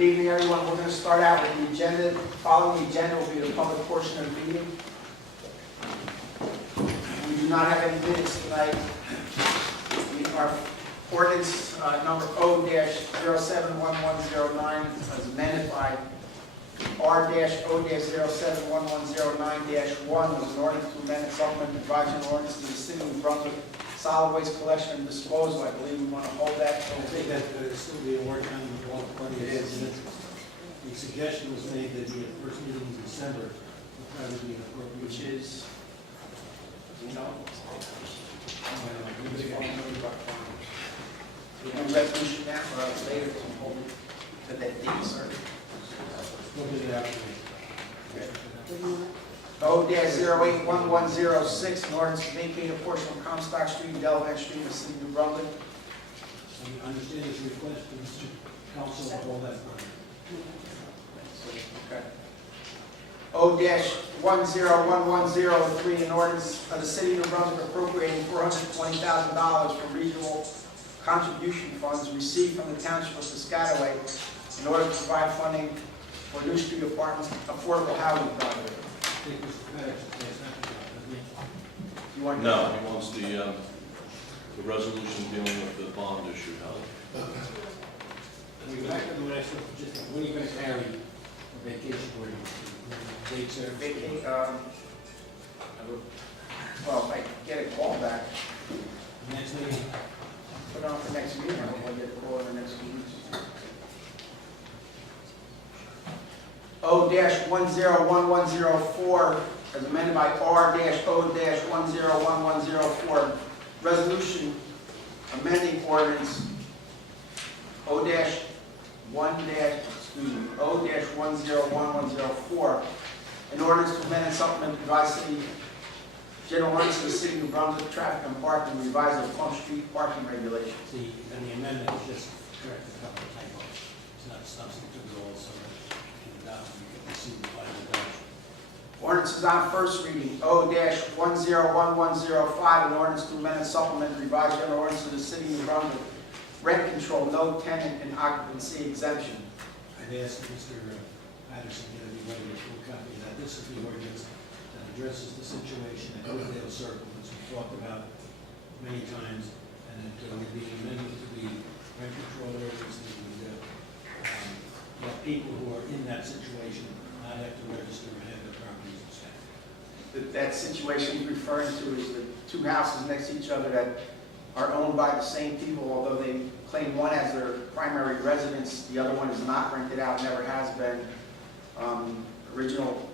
Good evening, everyone. We're going to start out with the agenda. Following the agenda will be the public portion of the meeting. We do not have any minutes tonight. Our ordinance number O-071109 is amended by R-O-071109-1 of an ordinance to amend and supplement the advisory ordinance to the city of New Brunswick solid waste collection and disposal. I believe we want to hold that. I think that it's still being worked on with all parties. It is. The suggestion was made that the first meeting in December would probably be appropriate. Which is, you know, we have a resolution now, or later to hold it to that date, sir. We'll get it out to O-081106, an ordinance to vacate a portion of Comstock Street, Delaware Street, in the city of New Brunswick. I understand this request from Mr. Council to hold that for Okay. O-101103, an ordinance of the city of New Brunswick appropriating $420,000 from regional contribution funds received from the township of Piscataway in order to provide funding for new street apartments, affordable housing project. I think Mr. Pettis has that job, You want No, he wants the resolution dealing with the bond issue held. we go back to the last one, just when are you going to carry a vacation for you? Dates there? vacate, well, if I get a call back, Next meeting? put it on for next meeting, I'll get a call in the next few weeks. O-101104, as amended by R-O-101104, resolution amending ordinance O-101104, an ordinance to amend and supplement the revised city general ordinance of the city of New Brunswick, traffic and parking, revise the Plum Street parking regulations. And the amendment is just correct a couple of typos. It's not substantive at all, so you can see the final adoption. Ordinance is on first reading, O-101105, an ordinance to amend and supplement the revised general ordinance of the city of New Brunswick, rent control, no tenant and occupancy exemption. I'd ask Mr. Patterson to be ready to full copy of that. This is the ordinance that addresses the situation at Oakdale Circle, which we've talked about many times, and it would be amended to the rent control ordinance that would let people who are in that situation not have to register and have their properties inspected. That situation he's referring to is the two houses next to each other that are owned by the same people, although they claim one as their primary residence, the other one is not rented out, never has been. Original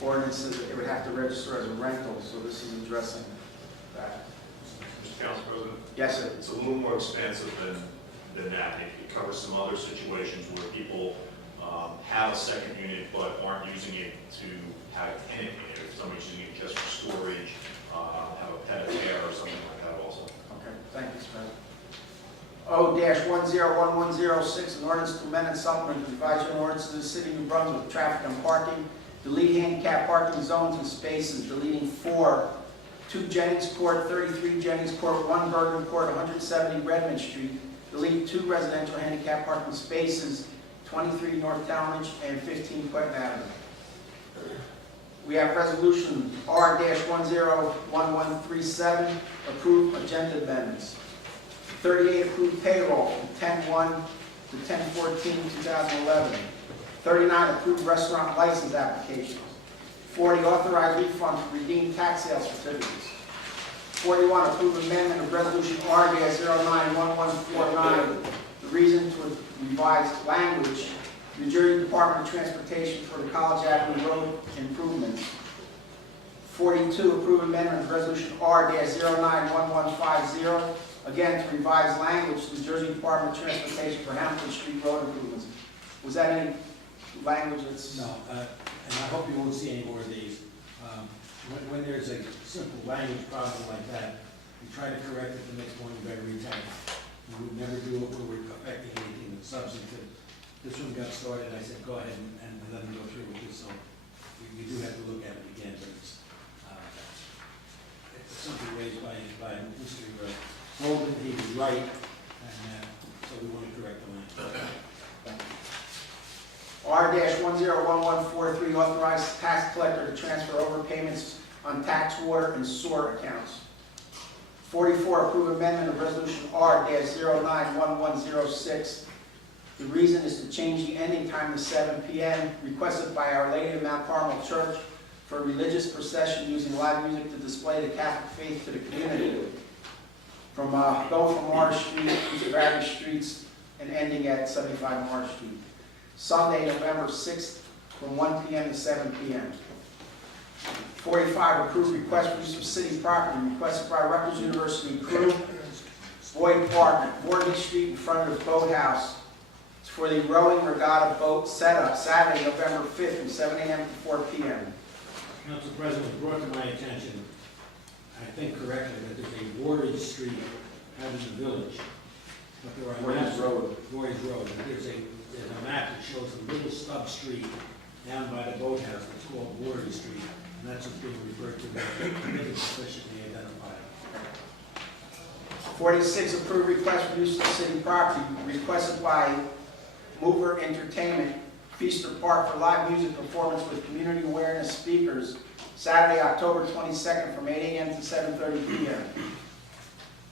ordinances, they would have to register as a rental, so this is addressing that. Mr. Council President? Yes, sir. It's a little more expansive than that. It covers some other situations where people have a second unit but aren't using it to have a tenant in it. If somebody's using it just for storage, have a pet care or something like that also. Okay, thank you, Mr. President. O-101106, an ordinance to amend and supplement the revised general ordinance of the city of New Brunswick, traffic and parking, delete handicap parking zones and spaces, deleting 4, 2 Jennings Court, 33 Jennings Court, 1 Bergen Court, 170 Redmond Street, delete 2 residential handicap parking spaces, 23 North Talmadge and 15 Clinton Avenue. We have resolution R-101137, approved agenda amendments. 38 approved payroll from 10/1 to 10/14/2011. 39 approved restaurant license applications. 40 authorized refund for redeemed tax sale certificates. 41 approved amendment of resolution R-091149. The reason to revise language, New Jersey Department of Transportation for the College Avenue Road improvements. 42 approved amendment of resolution R-091150. Again, to revise language, New Jersey Department of Transportation for Hampton Street Road improvements. Was that any language that's... No, and I hope you won't see any more of these. When there's a simple language problem like that, we try to correct it the next one, you better retype it. We would never do it where we're affecting anything that's substantive. This one got started, I said, go ahead and let me go through with this, so we do have to look at it again, but it's something raised by Mr. Holden. He was right, and so we want to correct the language. Thank you. R-101143, authorize tax collector to transfer overpayments on tax, water, and sewer accounts. 44, approve amendment of resolution R-091106. The reason is to change the ending time to 7 p.m., requested by Our Lady of Mount Carmel Church for a religious procession using live music to display the Catholic faith to the community. From going from Morris Street to various streets and ending at 75 Morris Street. Sunday, November 6th, from 1 p.m. to 7 p.m. 45, approved request for use of city property requested by Rutgers University crew, Boyd Park, Morgan Street in front of the boathouse. It's for the rowing regatta boat setup, Saturday, November 5th, from 7 a.m. to 4 p.m. Council President, brought to my attention, I think correctly, that there's a Wardage Street out in the village. But there are maps. Wardage Road. There's a map that shows a little stub street down by the boathouse that's called Wardage Street. And that's what's being referred to there. I think it's sufficiently identified. 46, approved request for use of city property requested by Mover Entertainment, Feaster Park for live music performance with community awareness speakers, Saturday, October 22nd from 8 a.m. to 7:30 p.m.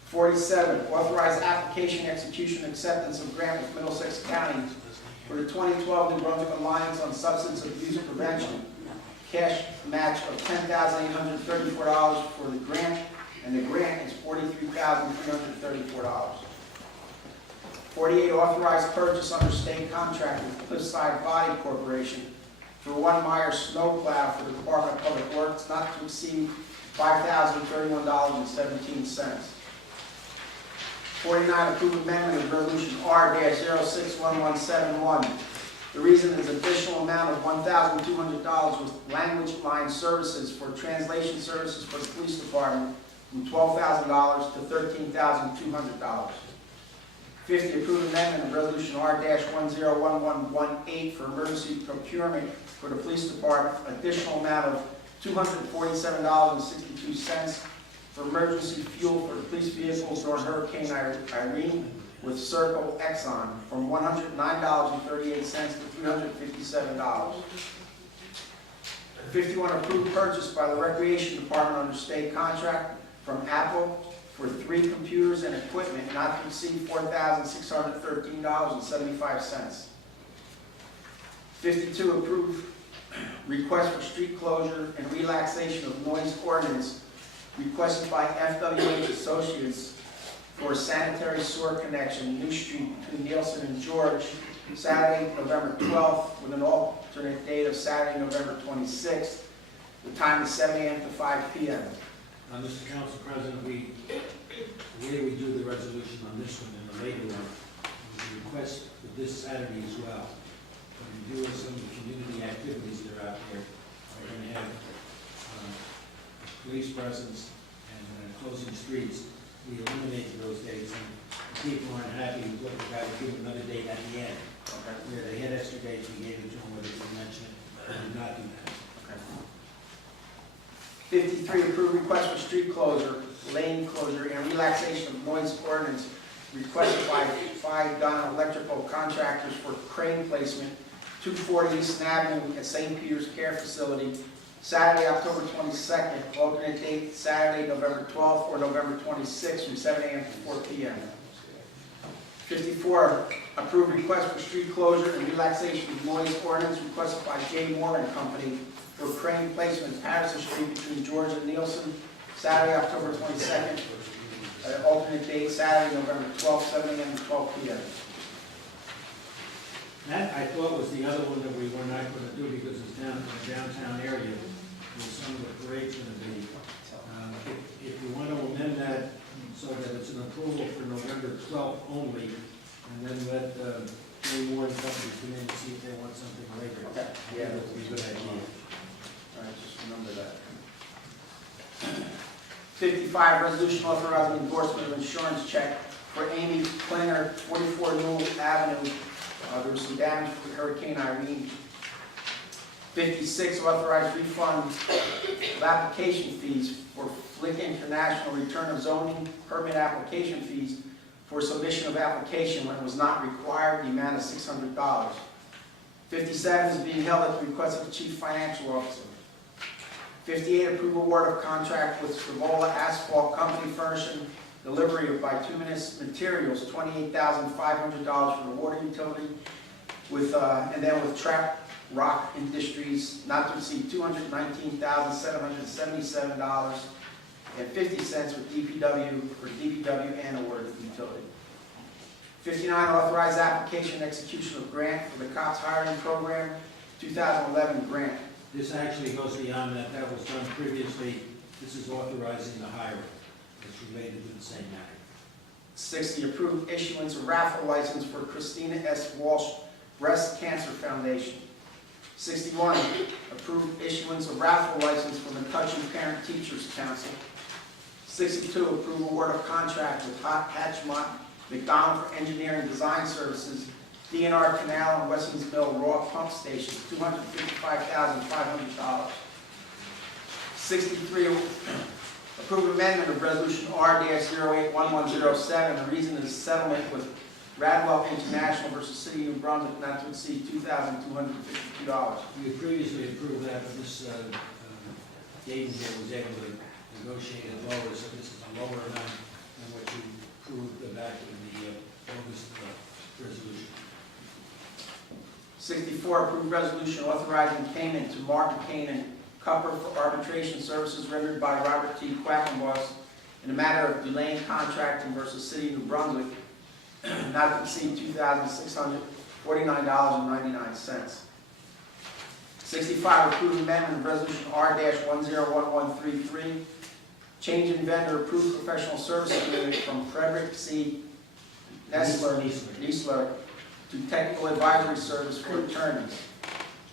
47, authorize application execution acceptance of grant with Middlesex County for the 2012 New Brunswick Alliance on Substance Abuse Prevention. Cash match of $10,834 for the grant, and the grant is $43,334. 48, authorized purchase under state contract with Cliffside Body Corporation for one Meyer snowplow for the Department of Public Works, not to exceed $5,031.17. 49, approved amendment of resolution R-061171. The reason is additional amount of $1,200 with language line services for translation services for the police department from $12,000 to $13,200. 50, approved amendment of resolution R-101118 for emergency procurement for the police department, additional amount of $247.62 for emergency fuel for the police vehicles during Hurricane Irene with Circle Exxon from $109.38 to $357. 51, approved purchase by the Recreation Department under state contract from Apple for 3 computers and equipment not to exceed $4,613.75. 52, approved request for street closure and relaxation of noise ordinance requested by FWH Associates for sanitary sewer connection, New Street between Nielsen and George, Saturday, November 12th, with an alternate date of Saturday, November 26th. The time is 7 a.m. to 5 p.m. Mr. Council President, the way we do the resolution on this one and the later one is a request for this Saturday as well. When we do some of the community activities that are out there, we're going to have police presence and closing streets. We eliminated those dates, and if people aren't happy with what we got to give them another date at the end. Okay. Where they had extra dates, we gave it to them, whether they mention it, or did not do that. 53, approved request for street closure, lane closure, and relaxation of noise ordinance requested by 5 Donna Electrical Contractors for crane placement, 240 East Avenue at St. Peter's Care Facility, Saturday, October 22nd, alternate date Saturday, November 12th or November 26th from 7 a.m. to 4 p.m. 54, approved request for street closure and relaxation of noise ordinance requested by J. Moore and Company for crane placement, Patterson Street between George and Nielsen, Saturday, October 22nd, alternate date Saturday, November 12th, 7 a.m. to 12 p.m. That, I thought, was the other one that we were not going to do because it's down in the downtown area where some of the parade's going to be. If you want to amend that so that it's an approval for November 12th only, and then let J. Moore and Company come in and see if they want something later. Okay. Yeah, that would be a good idea. All right, just remember that. 55, resolution authorizing endorsement of insurance check for Amy Klinger, 44 Newell Avenue. There was some damage with Hurricane Irene. 56, authorized refund of application fees for Flick International, return of zoning permit application fees for submission of application when it was not required, the amount of $600. 57 is being held at the request of the Chief Financial Officer. 58, approve award of contract with Scrivola Asphalt Company furnishing delivery of bituminous materials, $28,500 for the water utility, with and then with Trap Rock Industries, not to exceed $219,777.50 with DPW for DPW and award of utility. 59, authorize application and execution of grant for the COPS hiring program, 2011 grant. This actually goes beyond that. That was done previously. This is authorizing the hiring. It's related to the same matter. 60, approve issuance of raffle license for Christina S. Walsh Breast Cancer Foundation. 61, approve issuance of raffle license for the Touching Parent Teachers Council. 62, approve award of contract with Hatchmont McDonald for engineering design services, DNR Canal and Weston's Mill Raw Pump Station, $255,500. 63, approve amendment of resolution R-081107. The reason is settlement with Radwell International versus City of New Brunswick, not to exceed $2,252. We had previously approved that, but this Gaten here was able to negotiate it lower, so this is a lower amount than what you approved back in the August resolution. 64, approve resolution authorizing payment to Martin Kane and Cupper for arbitration services rendered by Robert T. Quackenboss in the matter of delaying contracting versus City of New Brunswick, not to exceed $2,649.99. 65, approve amendment of resolution R-101133, change in vendor approved professional services agreement from Frederick C. Niesler to technical advisory service for attorneys.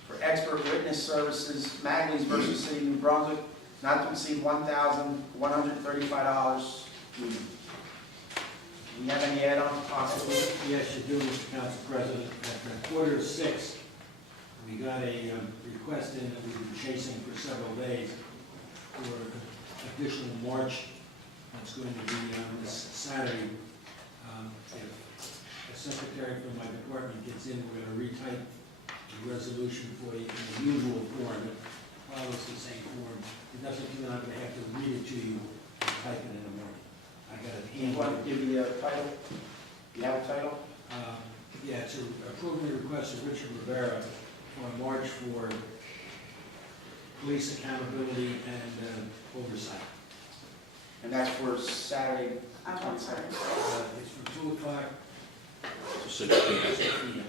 For expert witness services, Magley's versus City of New Brunswick, not to exceed $1,135. Do you have any add-ons possibly? Yes, you do, Mr. Council President. At Q6, we got a request in that we've been chasing for several days for additional March. That's going to be on this Saturday. If a secretary from my department gets in, we're going to retype the resolution for you in the usual form. It follows the same form. It doesn't mean I'm going to have to read it to you and type it in the morning. I got it Do you want to give the title? You have a title? Yeah, it's approving the request of Richard Rivera on March for police accountability and oversight. And that's for Saturday, I'm sorry. It's from 2 o'clock So 6 to p.m. 6 p.m.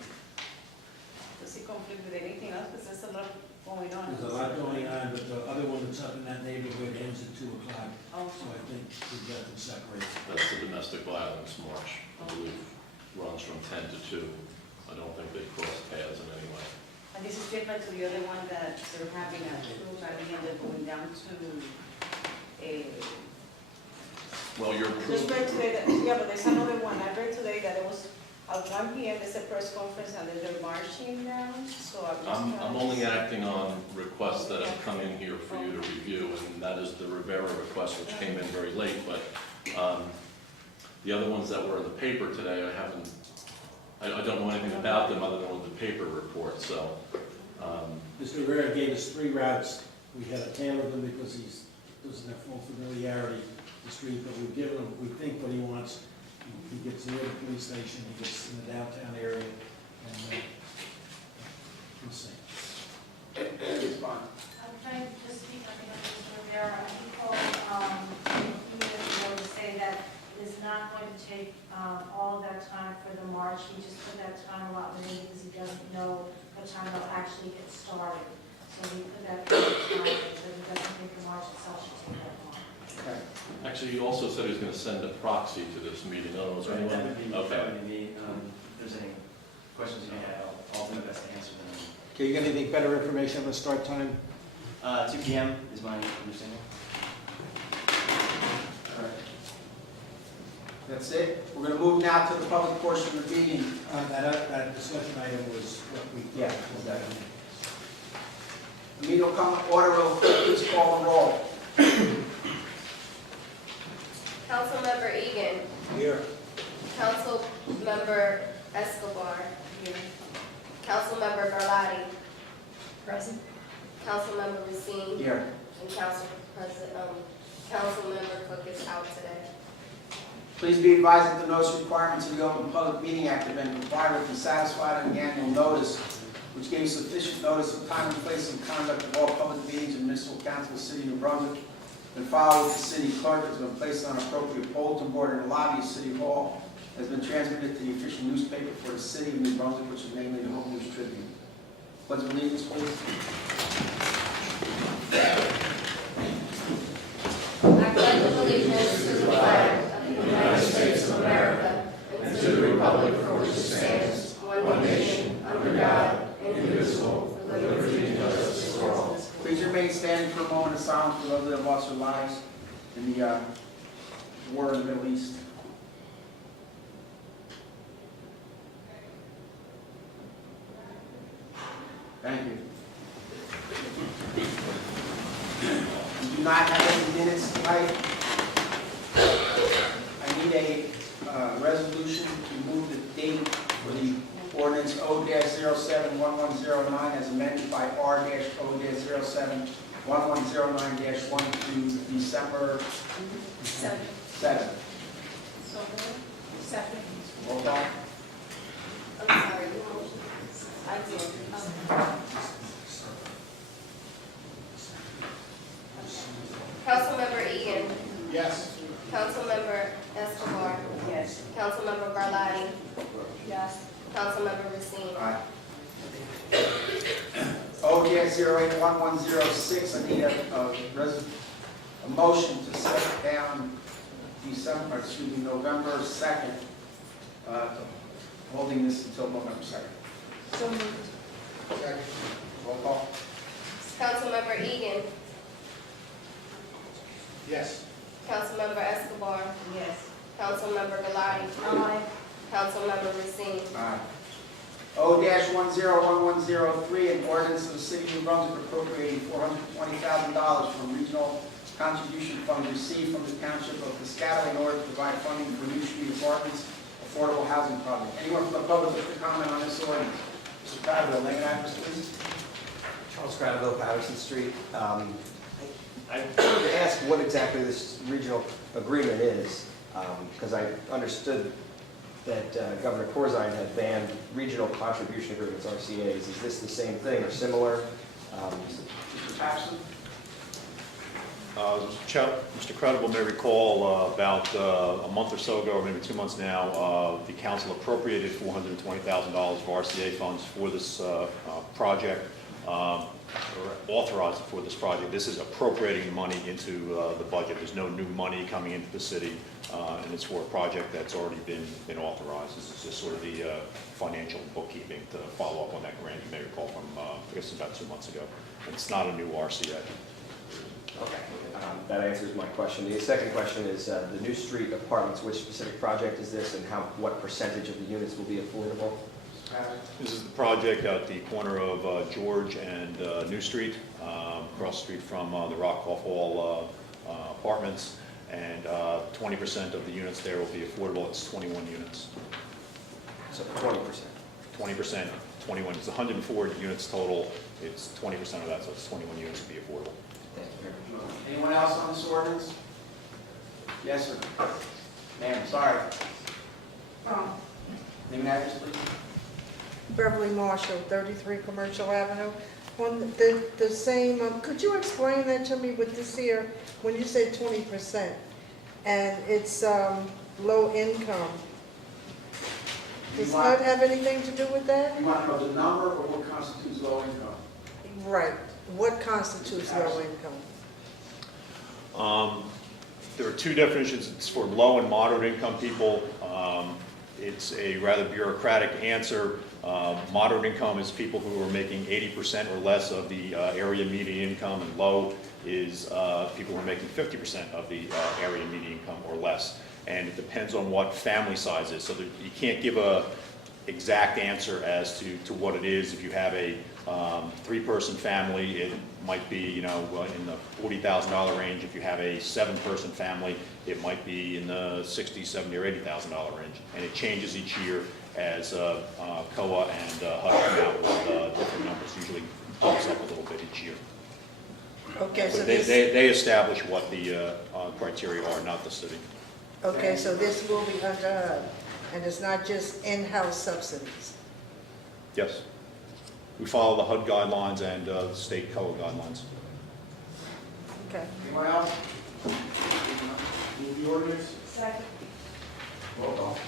Does it conflict with anything else? Because there's a lot going on. There's a lot going on, but the other one that's up in that neighborhood ends at 2 o'clock, Oh, so I think we've got them separated. That's the domestic violence march, I believe, runs from 10 to 2. I don't think they cross paths in any way. and this is different to the other one that they're having a group at the end of going down to a. Well, you're Just approved, read today that, yeah, but there's another one. I read today that it was at 1 p.m. There's a press conference and then they're marching down, so I'm just. I'm only acting on requests that have come in here for you to review, and that is the Rivera request, which came in very late, but the other ones that were in the paper today, I don't know anything about them other than what the paper report, so. Mr. Rivera gave us 3 routes. We had to tailor them because he doesn't have full familiarity with the street, but we've given him, we think, what he wants. He gets near the police station, he gets in the downtown area, and we'll see. It's fine. I'm trying to just speak on behalf of Mr. Rivera. He called a few minutes ago to say that it is not going to take all of that time for the march. He just put that time allotment in because he doesn't know what time they'll actually get started. So he put that time in, so he doesn't think the march itself should take that long. Okay. Actually, he also said he was going to send a proxy to this meeting. I don't know, is there That anyone? would be, Okay. that would be me. If there's any questions you may have, I'll do my best to answer them. Okay, you got anything better information on the start time? 2 p.m. is my understanding. All right. That's it. We're going to move now to the public portion of the meeting. That discussion item was what we. Yeah, exactly. The meeting will come to order. Will please call the roll. Councilmember Egan. Here. Councilmember Escobar. Here. Councilmember Garlotti. Present. Councilmember Racine. Here. And Councilmember Cook is out today. Please be advised that the notice requirements of the Open Public Meeting Act have been complied with and satisfied on the annual notice, which gave sufficient notice of time and place and conduct of all public meetings in municipal council of the city of New Brunswick, been filed with the city clerk, has been placed on appropriate bulletin board in the lobby of City Hall, has been transmitted to the official newspaper for the city of New Brunswick, which is namely the Home News Tribune. Pledge of allegiance, please. I pledge allegiance to the flag of the United States of America and to the republic for which it stands, one nation, under God, indivisible, with liberty and justice for all. Please remain standing for a moment of silence for those that have lost their lives in the war in the Middle East. Thank you. We do not have any minutes tonight. I need a resolution to move the date for the ordinance O-071109 as amended by R-O-071109-1 to December 7th. So, second. Roll call. I'm sorry, you motion? I did. Councilmember Egan. Yes. Councilmember Escobar. Yes. Councilmember Garlotti. Yes. Councilmember Racine. Aye. O-081106, I need a motion to set down November 2nd, holding this until November 2nd. So moved. Second. Roll call. Councilmember Egan. Yes. Councilmember Escobar. Yes. Councilmember Garlotti. Aye. Councilmember Racine. Aye. O-101103, an ordinance of the city of New Brunswick appropriating $420,000 from regional contribution funds received from the township of Piscataway in order to provide funding for new street apartments, affordable housing project. Anyone from the public wish to comment on this ordinance? Mr. Padua, name and address, please. Charles Granville, Patterson Street. I wanted to ask what exactly this regional agreement is, because I understood that Governor Corzine had banned regional contribution agreements, RCAs. Is this the same thing or similar? Mr. Patterson? Mr. Credible may recall about a month or so ago, or maybe 2 months now, the council appropriated $420,000 of RCA funds for this project, or authorized for this project. This is appropriating money into the budget. There's no new money coming into the city, and it's for a project that's already been authorized. This is just sort of the financial bookkeeping to follow up on that grant you may recall from, I guess, about 2 months ago. And it's not a new RCA. Okay, that answers my question. The second question is the new street apartments. Which specific project is this, and what percentage of the units will be affordable? This is the project at the corner of George and New Street, across the street from the Rockoff Hall apartments, and 20% of the units there will be affordable. It's 21 units. So 20%. 20%, 21. It's 104 units total. It's 20% of that, so it's 21 units to be affordable. Thank you very much. Anyone else on this ordinance? Yes, sir. Ma'am, sorry. Name and address, please. Beverly Marshall, 33 Commercial Avenue. On the same, could you explain that to me with this here, when you say 20%, and it's low income? Does that have anything to do with that? You want to know the number or what constitutes low income? Right. What constitutes low income? There are two definitions. It's for low and moderate income people. It's a rather bureaucratic answer. Moderate income is people who are making 80% or less of the area median income, and low is people who are making 50% of the area median income or less. And it depends on what family size is. So that you can't give a exact answer as to what it is. If you have a three-person family, it might be, you know, in the $40,000 range. If you have a seven-person family, it might be in the $60,000, $70,000, or $80,000 range. And it changes each year as COA and HUD come out with different numbers. Usually bumps up a little bit each year. Okay, so But this, they establish what the criteria are, not the city. okay, so this will be under HUD, and it's not just in-house subsidies. Yes. We follow the HUD guidelines and state COA guidelines. Okay. Anyone else? Move the ordinance. Second. Roll call.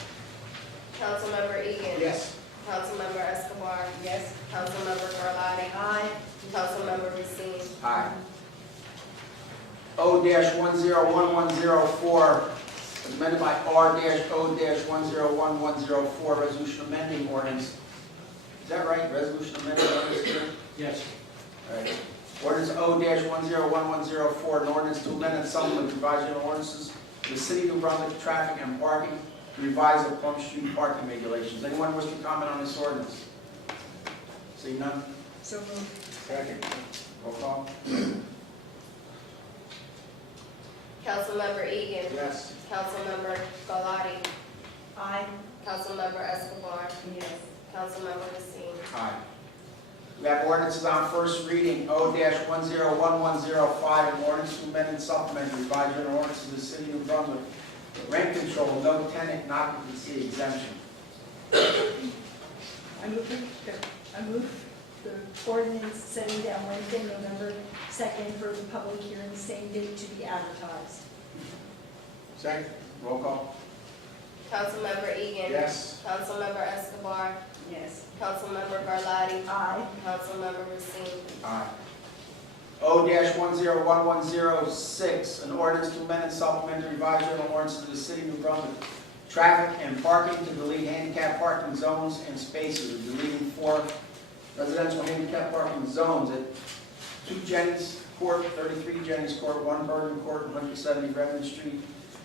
Councilmember Egan. Yes. Councilmember Escobar. Yes. Councilmember Garlotti. Aye. Councilmember Racine. Aye. O-101104, amended by R-O-101104, resolution amending ordinance. Is that right? Resolution amending ordinance here? Yes. All right. Ordinance O-101104, an ordinance to amend and supplement revised general ordinances of the city of New Brunswick, traffic and parking, to revise the Plum Street parking regulations. Anyone wish to comment on this ordinance? See none? So moved. Second. Roll call. Councilmember Egan. Yes. Councilmember Garlotti. Aye. Councilmember Escobar. Yes. Councilmember Racine. Aye. We have ordinances on first reading, O-101105, an ordinance to amend and supplement revised general ordinances of the city of New Brunswick. Rent control, no tenant, not occupancy exemption. I move the ordinance setting down Wednesday, November 2nd for the public hearing, same date to be advertised. Second. Roll call. Councilmember Egan. Yes. Councilmember Escobar. Yes. Councilmember Garlotti. Aye. Councilmember Racine. Aye. O-101106, an ordinance to amend and supplement the revised general ordinances of the city of New Brunswick. Traffic and parking to delete handicap parking zones and spaces, deleting 4 residential handicap parking zones at 2 Jennings Court, 33 Jennings Court, 1 Bergen Court, 170 Redmond Street,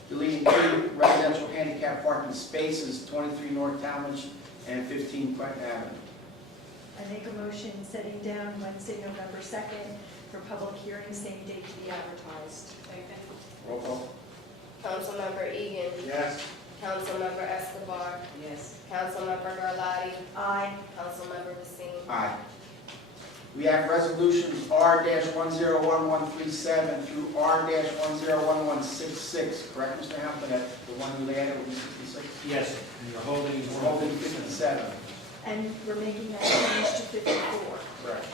deleting 2 residential handicap parking spaces, 23 North Talmadge and 15 Clinton Avenue. I make a motion setting down Wednesday, November 2nd for public hearing, same date to be advertised. Second. Roll call. Councilmember Egan. Yes. Councilmember Escobar. Yes. Councilmember Garlotti. Aye. Councilmember Racine. Aye. We have resolutions R-101137 through R-101166, correct, Mr. Hamilton? That the one we added would be 66? Yes, and you're holding. We're holding 57. And we're making that change to 54. Correct.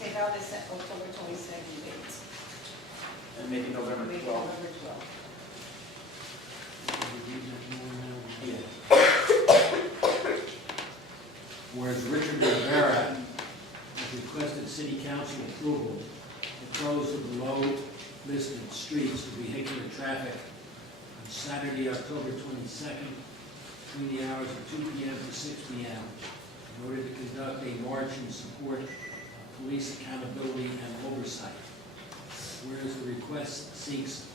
Take out this October 22nd date. And make it November Make it 12th. November 12th. Whereas Richard Rivera has requested city council approval to close the below-listed streets to vehicular traffic on Saturday, October 22nd, between the hours of 2 p.m. to 6 p.m. in order to conduct a march in support of police accountability and oversight. Whereas the request seeks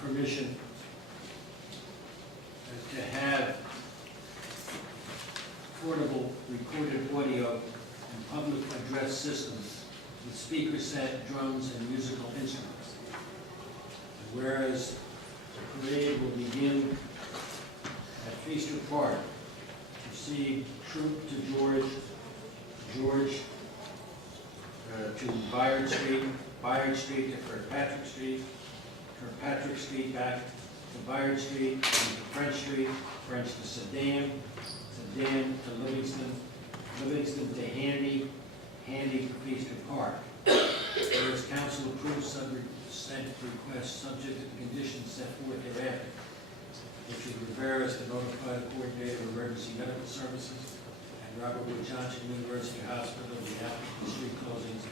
permission to have portable recorded audio and public address systems with speaker set, drums, and musical instruments. And whereas the parade will begin at Feaster Park, proceed Troop to George to Bayard Street to Kirkpatrick Street back to Bayard Street, and to French Street, French to Sedan to Livingston to Handy to Feaster Park. Whereas council approves said request subject to the conditions set forth thereafter. Richard Rivera is to notify the coordinator of emergency medical services and Robert Wood Johnson University Hospital of the applicant for street closings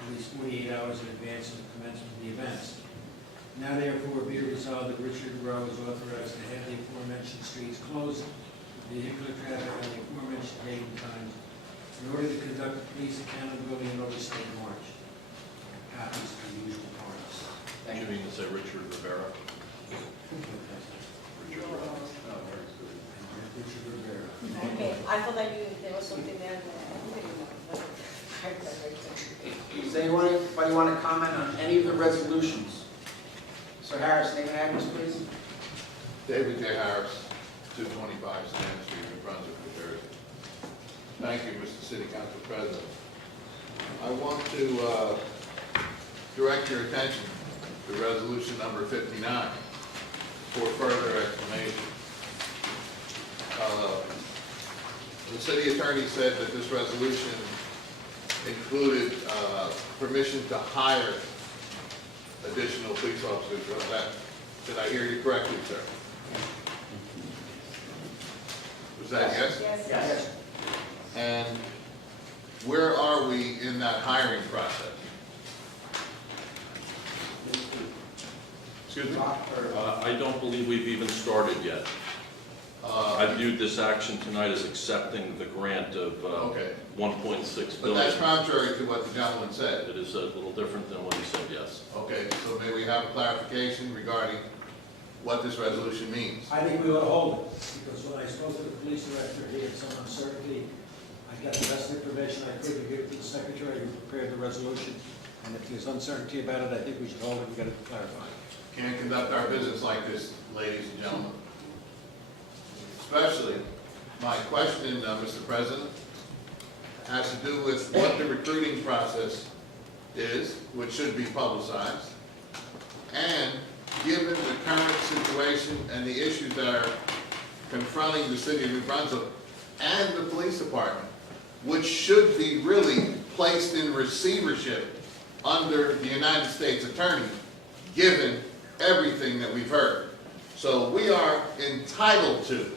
at least 48 hours in advance of the commencement of the events. Now therefore be it resolved that Richard Rivera is authorized to have the aforementioned streets closed, vehicular traffic on the aforementioned date and times in order to conduct the police accountability and oversight march. Copies of the usual parties. You mean to say Richard Rivera? Richard Rivera. Okay, I thought that there was something there. Does anybody want to comment on any of the resolutions? Sir Harris, name and address, please. David J. Harris, 225 Stanton Street, New Brunswick, New Jersey. Thank you, Mr. City Council President. I want to direct your attention to resolution number 59 for further explanation. The city attorney said that this resolution included permission to hire additional police officers. Was that, did I hear you correctly, sir? Was that yes? Yes. And where are we in that hiring process? Excuse me? I don't believe we've even started yet. I viewed this action tonight as accepting the grant of Okay. 1.6 But that's billion. contrary to what the gentleman said. It is a little different than what he said, yes. Okay, so may we have clarification regarding what this resolution means? I think we ought to hold it, because when I spoke to the police director, he had some uncertainty. I got the best information I could to give to the secretary who prepared the resolution, and if there's uncertainty about it, I think we should hold it, we got to clarify. Can't conduct our business like this, ladies and gentlemen. Especially, my question, Mr. President, has to do with what the recruiting process is, which should be publicized, and given the current situation and the issues that are confronting the city of New Brunswick and the police department, which should be really placed in receivership under the United States Attorney, given everything that we've heard. So we are entitled to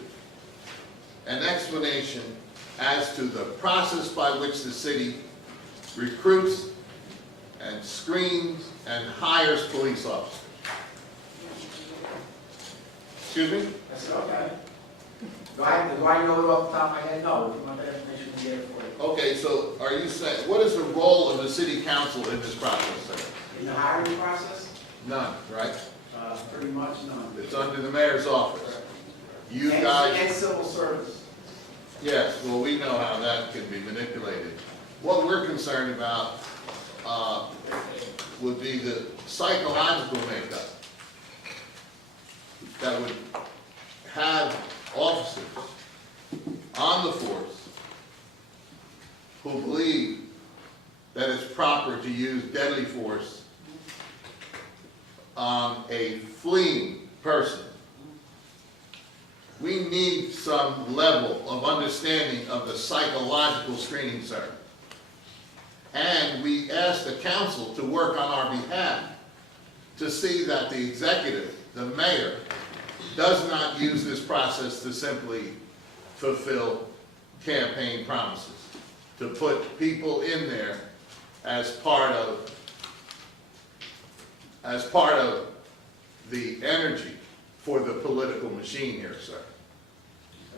an explanation as to the process by which the city recruits and screens and hires police officers. Excuse me? I said, okay. Do I know it off the top of my head? No, if you want that information, we'll get it for you. Okay, so are you saying, what is the role of the city council in this process, sir? In the hiring process? None, right? Pretty much none. It's under the mayor's office. You And- guys, And civil service. yes, well, we know how that can be manipulated. What we're concerned about would be the psychological makeup that would have officers on the force who believe that it's proper to use deadly force on a fleeing person. We need some level of understanding of the psychological screening, sir. And we ask the council to work on our behalf to see that the executive, the mayor, does not use this process to simply fulfill campaign promises, to put people in there as part of the energy for the political machine here, sir.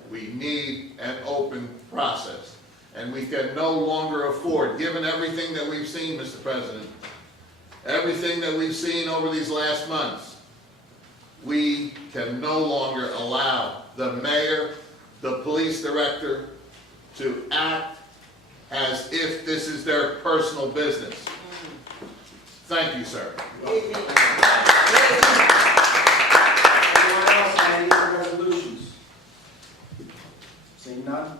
We need an open process, and we can no longer afford, given everything that we've seen, Mr. President, everything that we've seen over these last months, we can no longer allow the mayor, the police director, to act as if this is their personal business. Thank you, sir. Anyone else on any of the resolutions? Seeing none?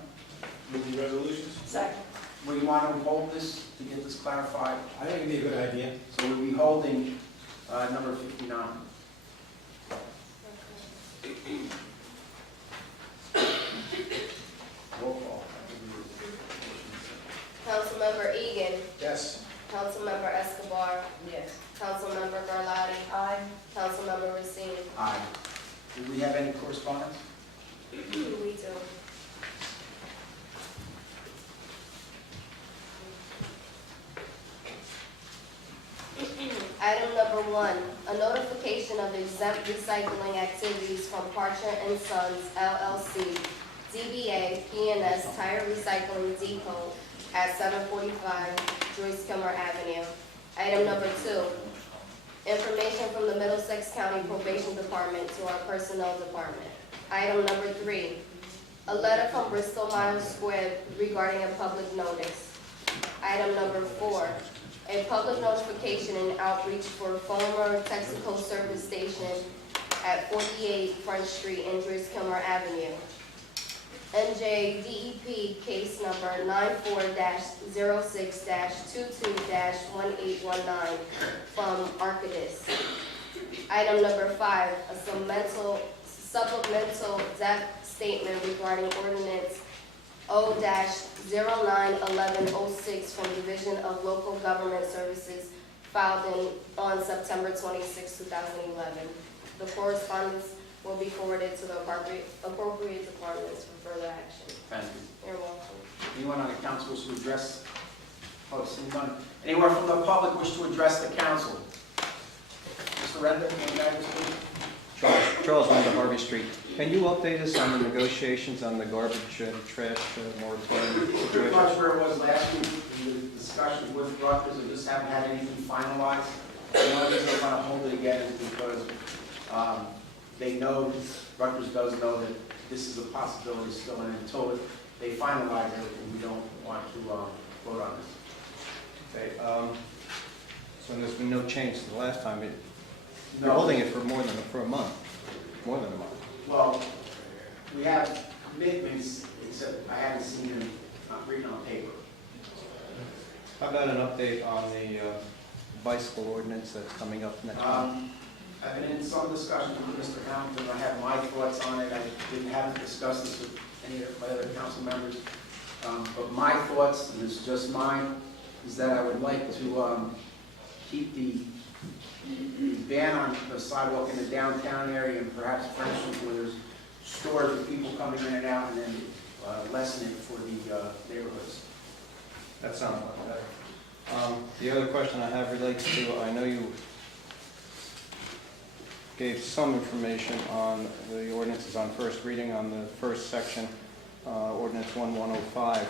Move the resolutions? Second. We want to hold this to get this clarified. I think it'd be a good idea. So we'll be holding number 59. Roll call. Councilmember Egan. Yes. Councilmember Escobar. Yes. Councilmember Garlotti. Aye. Councilmember Racine. Aye. Do we have any correspondence? We do. Item number 1, a notification of exempt recycling activities from Parcher and Sons LLC, DBA P&S Tire Recycling Depot at 745 Joyce Kilmer Avenue. Item number 2, information from the Middlesex County Probation Department to our Personnel Department. Item number 3, a letter from Bristol Miles Square regarding a public notice. Item number 4, a public notification and outreach for former Texaco service station at 48 Front Street and Joyce Kilmer Avenue. NJDEP case number 94-06-22-1819 from Arcadis. Item number 5, a supplemental debt statement regarding ordinance O-091106 from Division of Local Government Services filed on September 26, 2011. The correspondence will be forwarded to the appropriate departments for further action. Thank you. You're welcome. Anyone on the council wish to address? Oh, seeing none. Anyone from the public wish to address the council? Mr. Redmond, can you guys please? Charles Landa, Harvey Street. Can you update us on the negotiations on the garbage and trash moratorium Pretty situation? much where it was last week, in the discussions with Rutgers, we just haven't had anything finalized. The only reason I want to hold it again is because they know, Rutgers does know that this is a possibility still, and until they finalize everything, we don't want to vote on this. Okay, so there's been no change to the last time. You're No. holding it for a month, more than a month. Well, we have commitments, except I haven't seen them written on paper. How about an update on the bicycle ordinance that's coming up next month? I've been in some discussions with Mr. Hamilton. I have my thoughts on it. I haven't discussed this with any of my other council members. But my thoughts, and it's just mine, is that I would like to keep the ban on the sidewalk in the downtown area and perhaps French Street where there's stores with people coming in and out, and then lessen it for the neighborhoods. That sounds like that. The other question I have relates to, I know you gave some information on the ordinances on first reading on the first section, ordinance 1105.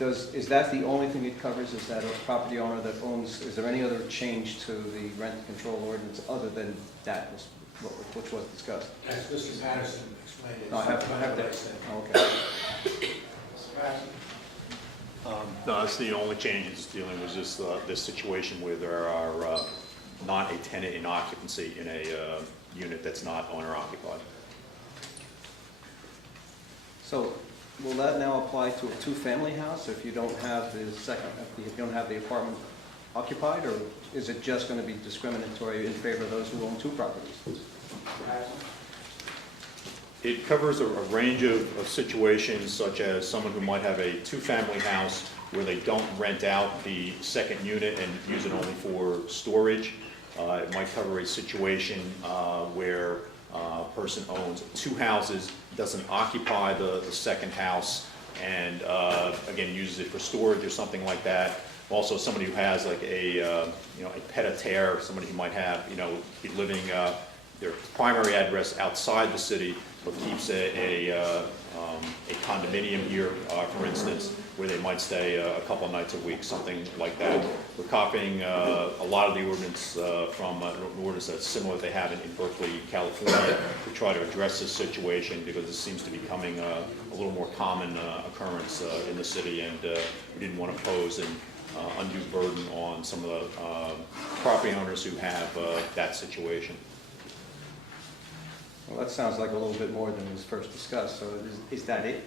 Is that the only thing it covers? Is that a property owner that owns, is there any other change to the rent control ordinance other than that, which was discussed? As Mr. Patterson explained it. No, I have that. Okay. Mr. Patterson? No, that's the only change it's dealing with, just this situation where there are not a tenant in occupancy in a unit that's not owner occupied. So will that now apply to a two-family house if you don't have the apartment occupied, or is it just going to be discriminatory in favor of those who own two properties? It covers a range of situations, such as someone who might have a two-family house where they don't rent out the second unit and use it only for storage. It might cover a situation where a person owns two houses, doesn't occupy the second house, and again, uses it for storage or something like that. Also, somebody who has like a pied-à-terre, somebody who might have, be living their primary address outside the city, but keeps a condominium here, for instance, where they might stay a couple of nights a week, something like that. We're copying a lot of the ordinance from an ordinance that's similar that they have in Berkeley, California, to try to address this situation, because this seems to be becoming a little more common occurrence in the city, and we didn't want to pose an undue burden on some of the property owners who have that situation. Well, that sounds like a little bit more than was first discussed, so is that it?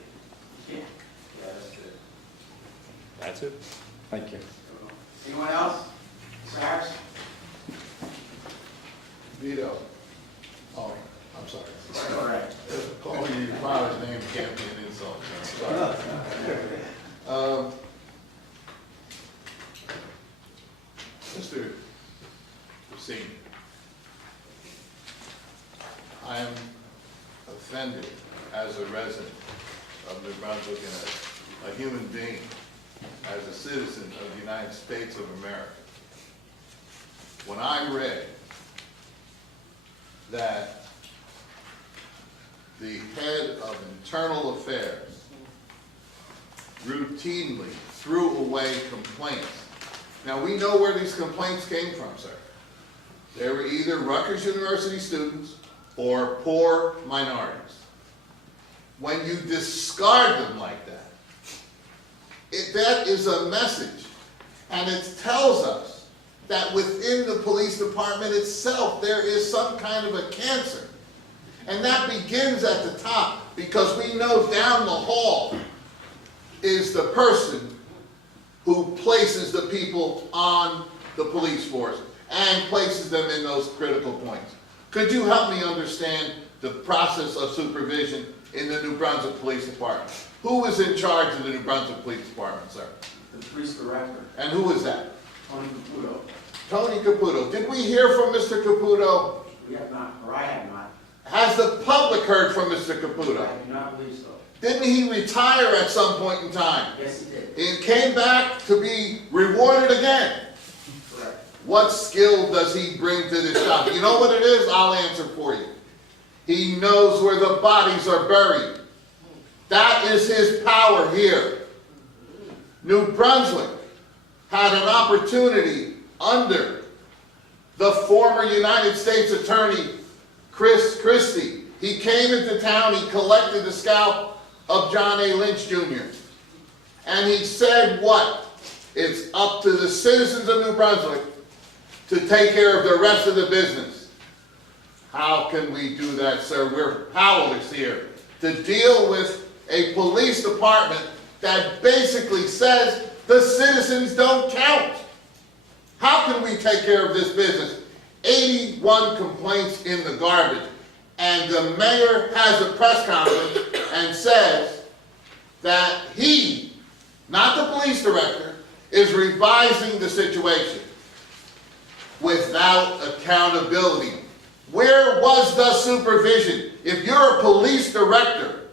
Yeah, that's it. That's it. Thank you. Anyone else? Mr. Harris? Vito. Oh, I'm sorry. That's all right. Calling your father's name can't be an insult. I'm sorry. Mr. Senior, I am offended as a resident of New Brunswick and a human being, as a citizen of the United States of America, when I read that the head of internal affairs routinely threw away complaints Now, we know where these complaints came from, sir. They were either Rutgers University students or poor minorities. When you discard them like that, that is a message. And it tells us that within the police department itself, there is some kind of a cancer. And that begins at the top, because we know down the hall is the person who places the people on the police force and places them in those critical points. Could you help me understand the process of supervision in the New Brunswick Police Department? Who is in charge of the New Brunswick Police Department, sir? The police director, And who is that? Tony Caputo. Tony Caputo. Did we hear from Mr. Caputo? We have not, or I have not. Has the public heard from Mr. Caputo? I do not believe so. Didn't he retire at some point in time? Yes, he did. He came back to be rewarded again. Correct. What skill does he bring to this job? You know what it is? I'll answer for you. He knows where the bodies are buried. That is his power here. New Brunswick had an opportunity under the former United States Attorney, Chris Christie. He came into town, he collected the scalp of John A. Lynch Jr. And he said what? It's up to the citizens of New Brunswick to take care of the rest of the business. How can we do that, sir? We're powerless here to deal with a police department that basically says the citizens don't count. How can we take care of this business? 81 complaints in the garbage, and the mayor has a press conference and says that he, not the police director, is revising the situation without accountability. Where was the supervision? If you're a police director,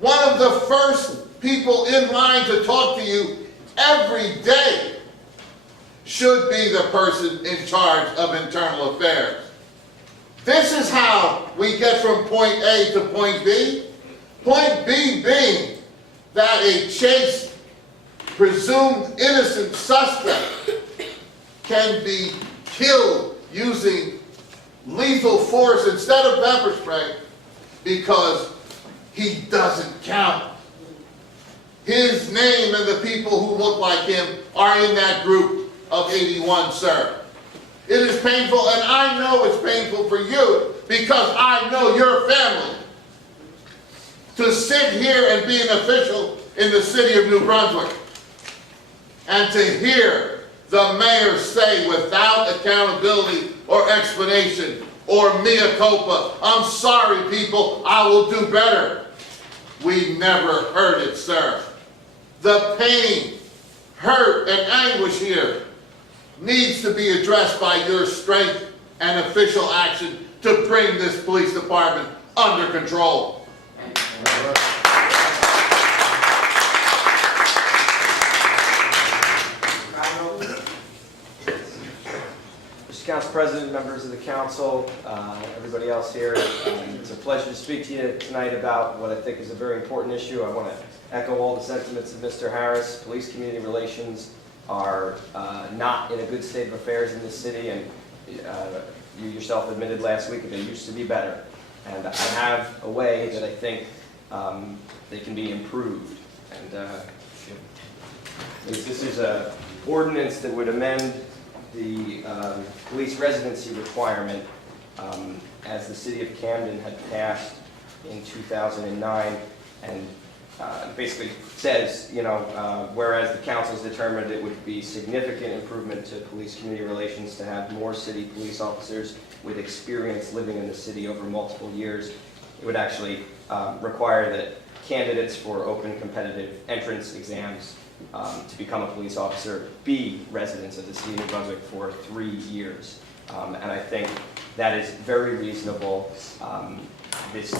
one of the first people in line to talk to you every day should be the person in charge of internal affairs. This is how we get from point A to point B. Point B being that a chased, presumed innocent suspect can be killed using lethal force instead of pepper spray because he doesn't count. His name and the people who look like him are in that group of 81, sir. It is painful, and I know it's painful for you because I know your family. To sit here and be an official in the city of New Brunswick and to hear the mayor say without accountability or explanation or mea culpa, I'm sorry people, I will do better. We never heard it, sir. The pain, hurt, and anguish here needs to be addressed by your strength and official action to bring this police department under control. Mr. Council President, members of the council, everybody else here, it's a pleasure to speak to you tonight about what I think is a very important issue. I want to echo all the sentiments of Mr. Harris. Police community relations are not in a good state of affairs in this city, and you yourself admitted last week that they used to be better. And I have a way that I think they can be improved. And this is an ordinance that would amend the police residency requirement as the city of Camden had passed in 2009, and basically says, you know, whereas the council's determined it would be significant improvement to police community relations to have more city police officers with experience living in the city over multiple years, it would actually require that candidates for open competitive entrance exams to become a police officer be residents of the city of New Brunswick for 3 years. And I think that is very reasonable. This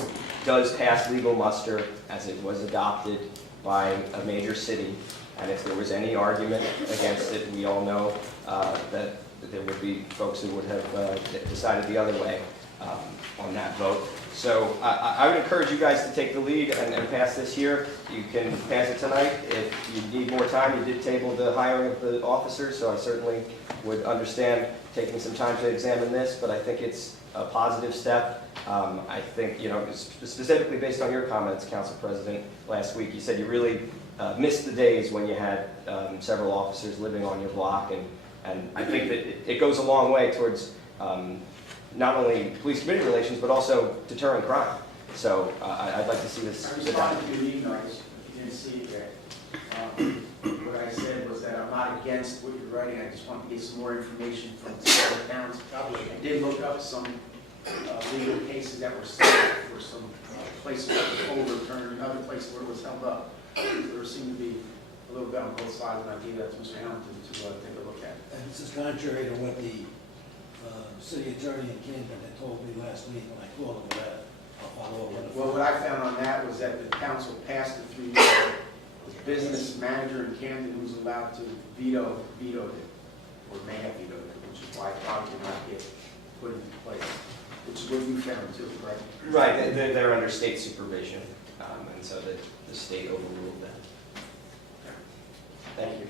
does pass legal muster as it was adopted by a major city. And if there was any argument against it, we all know that there would be folks who would have decided the other way on that vote. So I would encourage you guys to take the lead and pass this here. You can pass it tonight. If you need more time, you did table the hiring of the officers, so I certainly would understand taking some time to examine this, but I think it's a positive step. I think, specifically based on your comments, Council President, last week, you said you really missed the days when you had several officers living on your block, and I think that it goes a long way towards not only police community relations, but also deterring crime. So I'd like to see this. I responded to your email, if you didn't see it yet. What I said was that I'm not against what you're writing, I just want to get some more information from some other towns. I did look up some legal cases that were settled for some places that were overturned, and other places where it was held up. There seemed to be a little bit on both sides, and I gave that to Mr. Hamilton to take a look at. And this is contrary to what the city attorney in Camden had told me last week when I called him about it. I'll follow up with it. Well, what I found on that was that the council passed it through the business manager in Camden who's allowed to vetoed it, or may have vetoed it, which is why it probably did not get put into place, which is what you found too, correct? Right, they're under state supervision, and so the state overruled that. Thank you.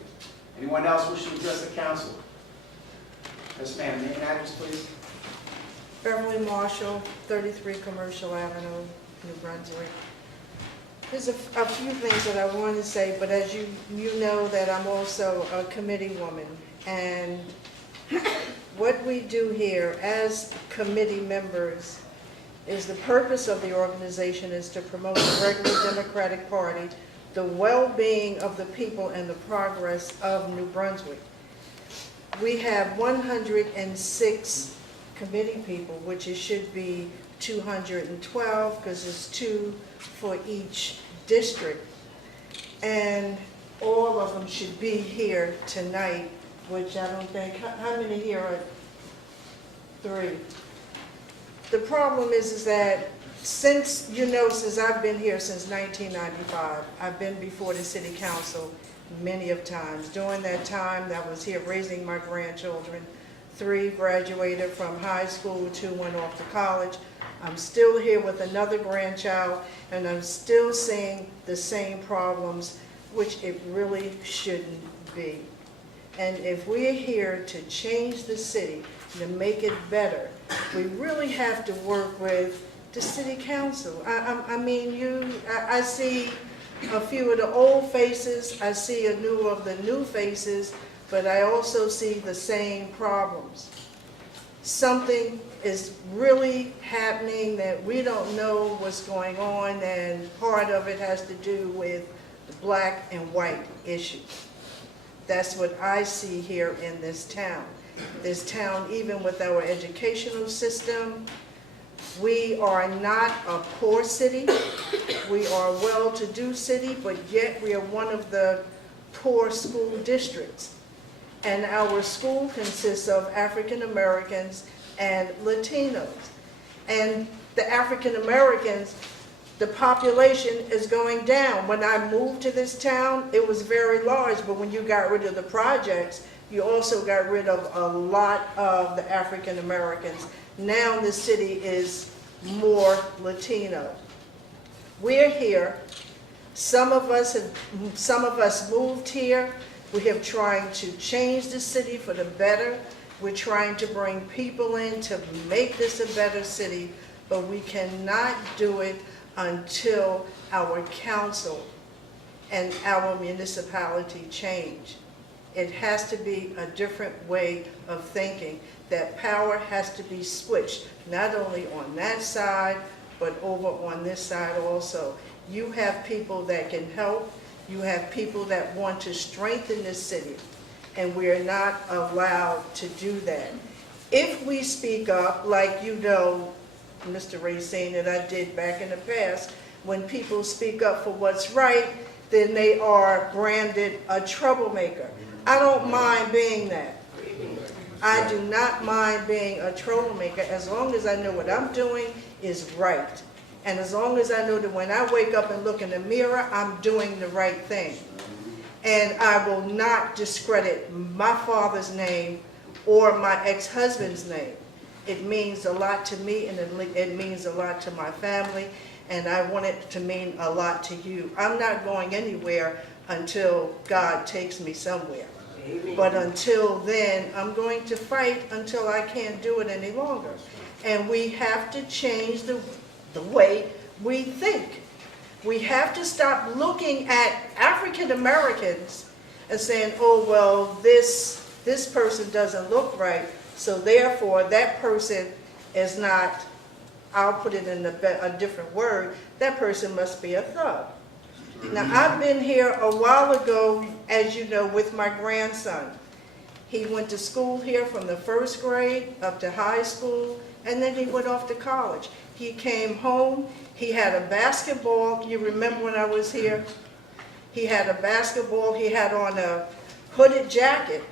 Anyone else wish to address the council? Yes, ma'am. Name and address, please. Beverly Marshall, 33 Commercial Avenue, New Brunswick. There's a few things that I want to say, but as you know that I'm also a committee woman, and what we do here as committee members is the purpose of the organization is to promote the regular Democratic Party, the well-being of the people, and the progress of New Brunswick. We have 106 committee people, which it should be 212 because it's 2 for each district. And all of them should be here tonight, which I don't think, how many here are? 3. The problem is that since I've been here since 1995, I've been before the city council many of times. During that time, I was here raising my grandchildren. 3 graduated from high school, 2 went off to college. I'm still here with another grandchild, and I'm still seeing the same problems, which it really shouldn't be. And if we're here to change the city, to make it better, we really have to work with the city council. I see a few of the old faces, I see a few of the new faces, but I also see the same problems. Something is really happening that we don't know what's going on, and part of it has to do with the black and white issue. That's what I see here in this town. This town, even with our educational system, we are not a poor city. We are a well-to-do city, but yet we are one of the poor school districts. And our school consists of African Americans and Latinos. And the African Americans, the population is going down. When I moved to this town, it was very large, but when you got rid of the projects, you also got rid of a lot of the African Americans. Now the city is more Latino. We're here. Some of us moved here. We have trying to change the city for the better. We're trying to bring people in to make this a better city, but we cannot do it until our council and our municipality change. It has to be a different way of thinking. That power has to be switched, not only on that side, but over on this side also. You have people that can help. You have people that want to strengthen this city, and we are not allowed to do that. If we speak up, like Mr. Racine, that I did back in the past, when people speak up for what's right, then they are branded a troublemaker. I don't mind being that. I do not mind being a troublemaker as long as I know what I'm doing is right. And as long as I know that when I wake up and look in the mirror, I'm doing the right thing. And I will not discredit my father's name or my ex-husband's name. It means a lot to me, and it means a lot to my family, and I want it to mean a lot to you. I'm not going anywhere until God takes me somewhere. But until then, I'm going to fight until I can't do it any longer. And we have to change the way we think. We have to stop looking at African Americans and saying, oh, well, this person doesn't look right, so therefore that person is not, I'll put it in a different word, that person must be a thug. Now, I've been here a while ago, as you know, with my grandson. He went to school here from the 1st grade up to high school, and then he went off to college. He came home, he had a basketball, you remember when I was here? He had a basketball, he had on a hooded jacket,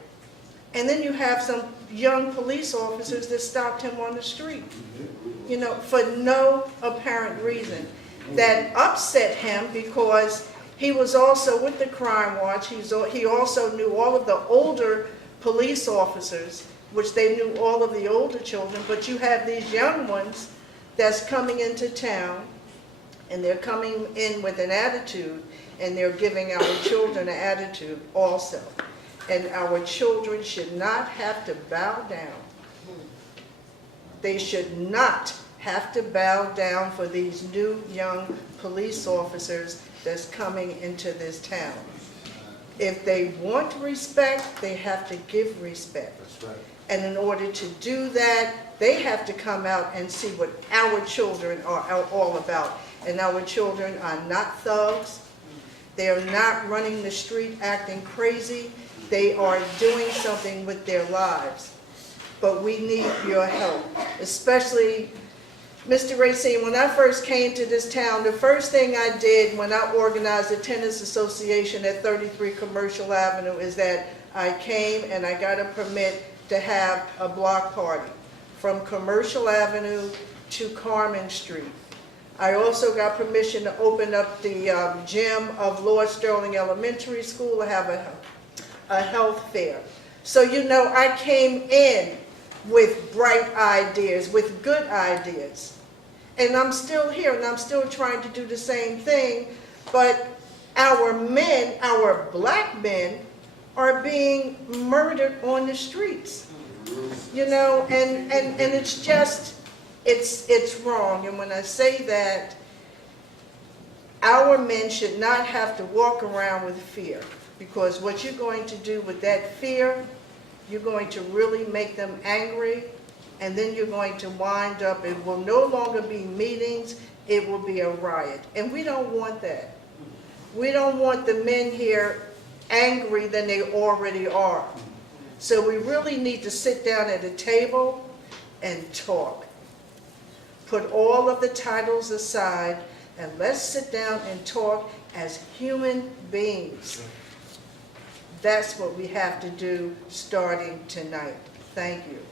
and then you have some young police officers that stopped him on the street, you know, for no apparent reason. That upset him because he was also with the Crime Watch. He also knew all of the older police officers, which they knew all of the older children, but you have these young ones that's coming into town, and they're coming in with an attitude, and they're giving our children an attitude also. And our children should not have to bow down. They should not have to bow down for these new young police officers that's coming into this town. If they want respect, they have to give respect. That's right. And in order to do that, they have to come out and see what our children are all about. And our children are not thugs. They are not running the street acting crazy. They are doing something with their lives. But we need your help, especially Mr. Racine. When I first came to this town, the first thing I did when I organized the Tenants Association at 33 Commercial Avenue is that I came and I got a permit to have a block party from Commercial Avenue to Carmen Street. I also got permission to open up the gym of Lord Sterling Elementary School to have a health fair. So, you know, I came in with bright ideas, with good ideas. And I'm still here, and I'm still trying to do the same thing, but our men, our black men, are being murdered on the streets. You know, and it's just, it's wrong. And when I say that, our men should not have to walk around with fear, because what you're going to do with that fear, you're going to really make them angry, and then you're going to wind up, it will no longer be meetings, it will be a riot. And we don't want that. We don't want the men here angry than they already are. So we really need to sit down at a table and talk. Put all of the titles aside, and let's sit down and talk as human beings. That's what we have to do starting tonight. Thank you.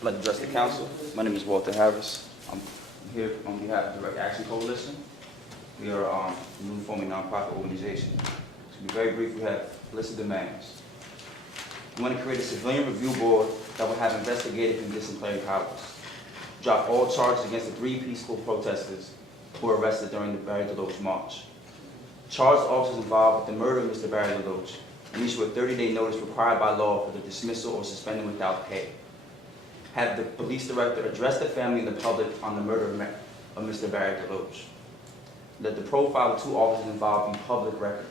I'd like to address the council. My name is Walter Harris. I'm here on behalf of the Direct Action Coalition. We are a newly forming nonprofit organization. To be very brief, we have a list of demands. We want to create a civilian review board that will have investigative and disciplinary powers. Drop all charges against the 3 peaceful protesters who were arrested during the Barry DeLoach March. Charge the officers involved with the murder of Mr. Barry DeLoach and issue a 30-day notice required by law for the dismissal or suspending without pay. Have the police director address the family and the public on the murder of Mr. Barry DeLoach. Let the profile of 2 officers involved be public record.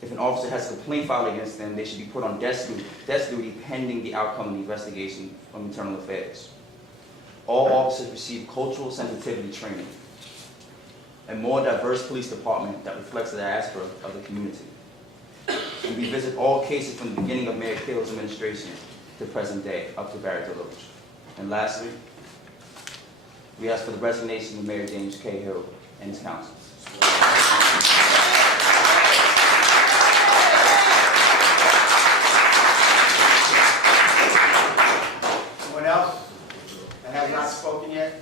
If an officer has a complaint filed against them, they should be put on desk duty pending the outcome of the investigation from Internal Affairs. All officers receive cultural sensitivity training. A more diverse police department that reflects the diaspora of the community. And we visit all cases from the beginning of Mayor Cale's administration to present day, up to Barry DeLoach. And lastly, we ask for the resignation of Mayor James Cahill and his council. Anyone else that has not spoken yet?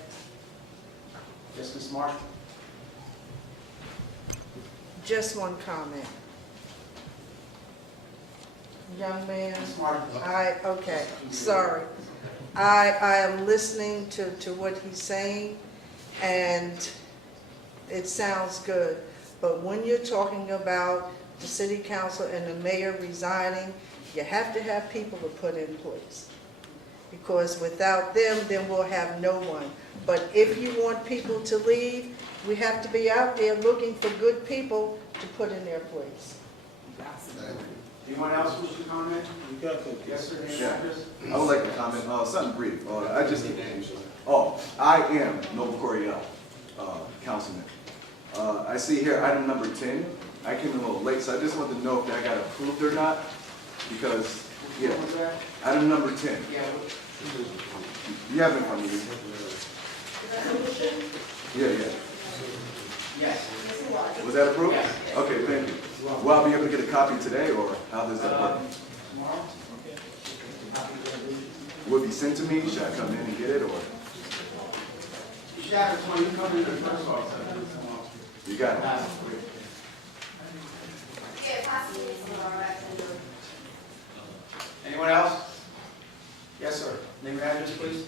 Yes, Ms. Marshall? just one comment. Young man, Ms. Martin. okay, sorry. I am listening to what he's saying, and it sounds good. But when you're talking about the city council and the mayor resigning, you have to have people to put in place. Because without them, then we'll have no one. But if you want people to leave, we have to be out there looking for good people to put in their place. Anyone else wish to comment? Yes, sir, name and Yeah. address? I would like to comment, something brief. I am Noble Coryell, councilman. I see here item number 10. I came in a little late, so I just wanted to know if that got approved or not, because, yeah, What was that? item number 10. Yeah, You have it in front of you. Yeah. yes. Was that approved? Yes. Okay, thank you. Will I be able to get a copy today, or how does that work? Tomorrow? Will it be sent to me? Should I come in and get it, or? You should have it when you come in the first office. You got it? Anyone else? Yes, sir. Name and address, please.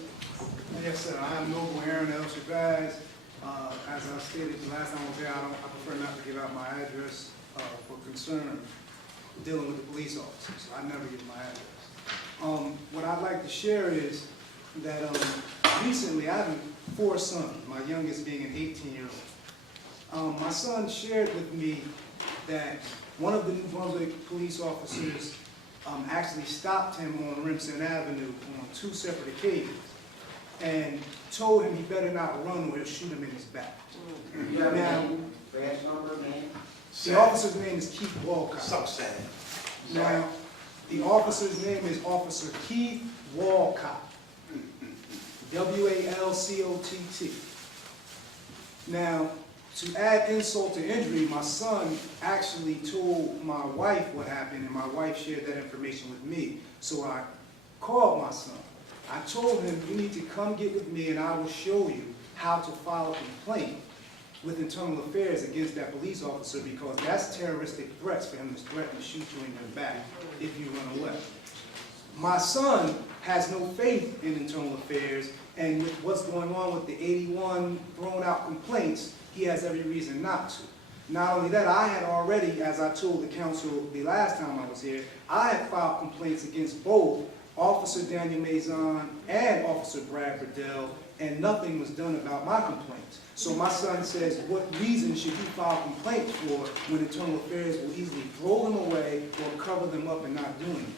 Yes, sir. I am Noble Aaron El Shabazz. As I stated the last time I was here, I prefer not to give out my address for concern dealing with the police officers. I never give my address. What I'd like to share is that recently I have 4 sons, my youngest being an 18-year-old. My son shared with me that one of the New Brunswick police officers actually stopped him on Remsen Avenue on 2 separate occasions and told him he better not run or he'll shoot him in his back. You have a Now, name, badge number, name? the officer's name is Keith Walcott. Sorry. Now, the officer's name is Officer Keith Walcott. W-A-L-C-O-T-T. Now, to add insult to injury, my son actually told my wife what happened, and my wife shared that information with me. So I called my son. I told him, you need to come get with me and I will show you how to file a complaint with Internal Affairs against that police officer, because that's terroristic threats for him to threaten to shoot you in your back if you run away. My son has no faith in Internal Affairs, and with what's going on with the 81 thrown out complaints, he has every reason not to. Not only that, I had already, as I told the council the last time I was here, I had filed complaints against both Officer Daniel Mazon and Officer Brad Burdell, and nothing was done about my complaints. So my son says, what reason should he file complaints for when Internal Affairs will easily throw them away or cover them up and not do anything?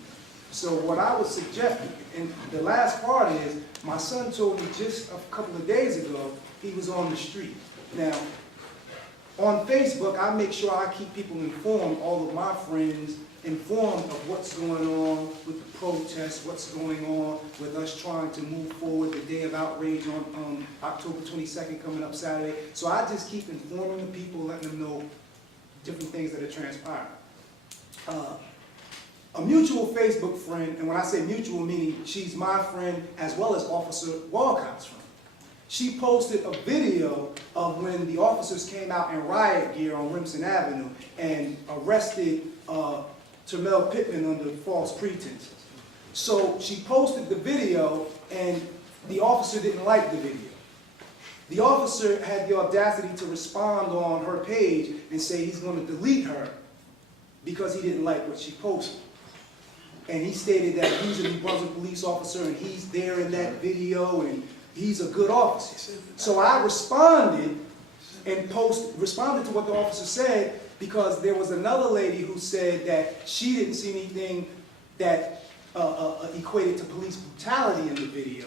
So what I would suggest, and the last part is, my son told me just a couple of days ago, he was on the street. Now, on Facebook, I make sure I keep people informed, all of my friends, informed of what's going on with the protests, what's going on with us trying to move forward, the day of outrage on October 22nd coming up Saturday. So I just keep informing the people, letting them know different things that are transpiring. A mutual Facebook friend, and when I say mutual, meaning she's my friend as well as Officer Walcott's friend. She posted a video of when the officers came out in riot gear on Remsen Avenue and arrested Termel Pittman under false pretenses. So she posted the video, and the officer didn't like the video. The officer had the audacity to respond on her page and say he's going to delete her because he didn't like what she posted. And he stated that he's a New Brunswick police officer and he's there in that video and he's a good officer. So I responded and responded to what the officer said, because there was another lady who said that she didn't see anything that equated to police brutality in the video,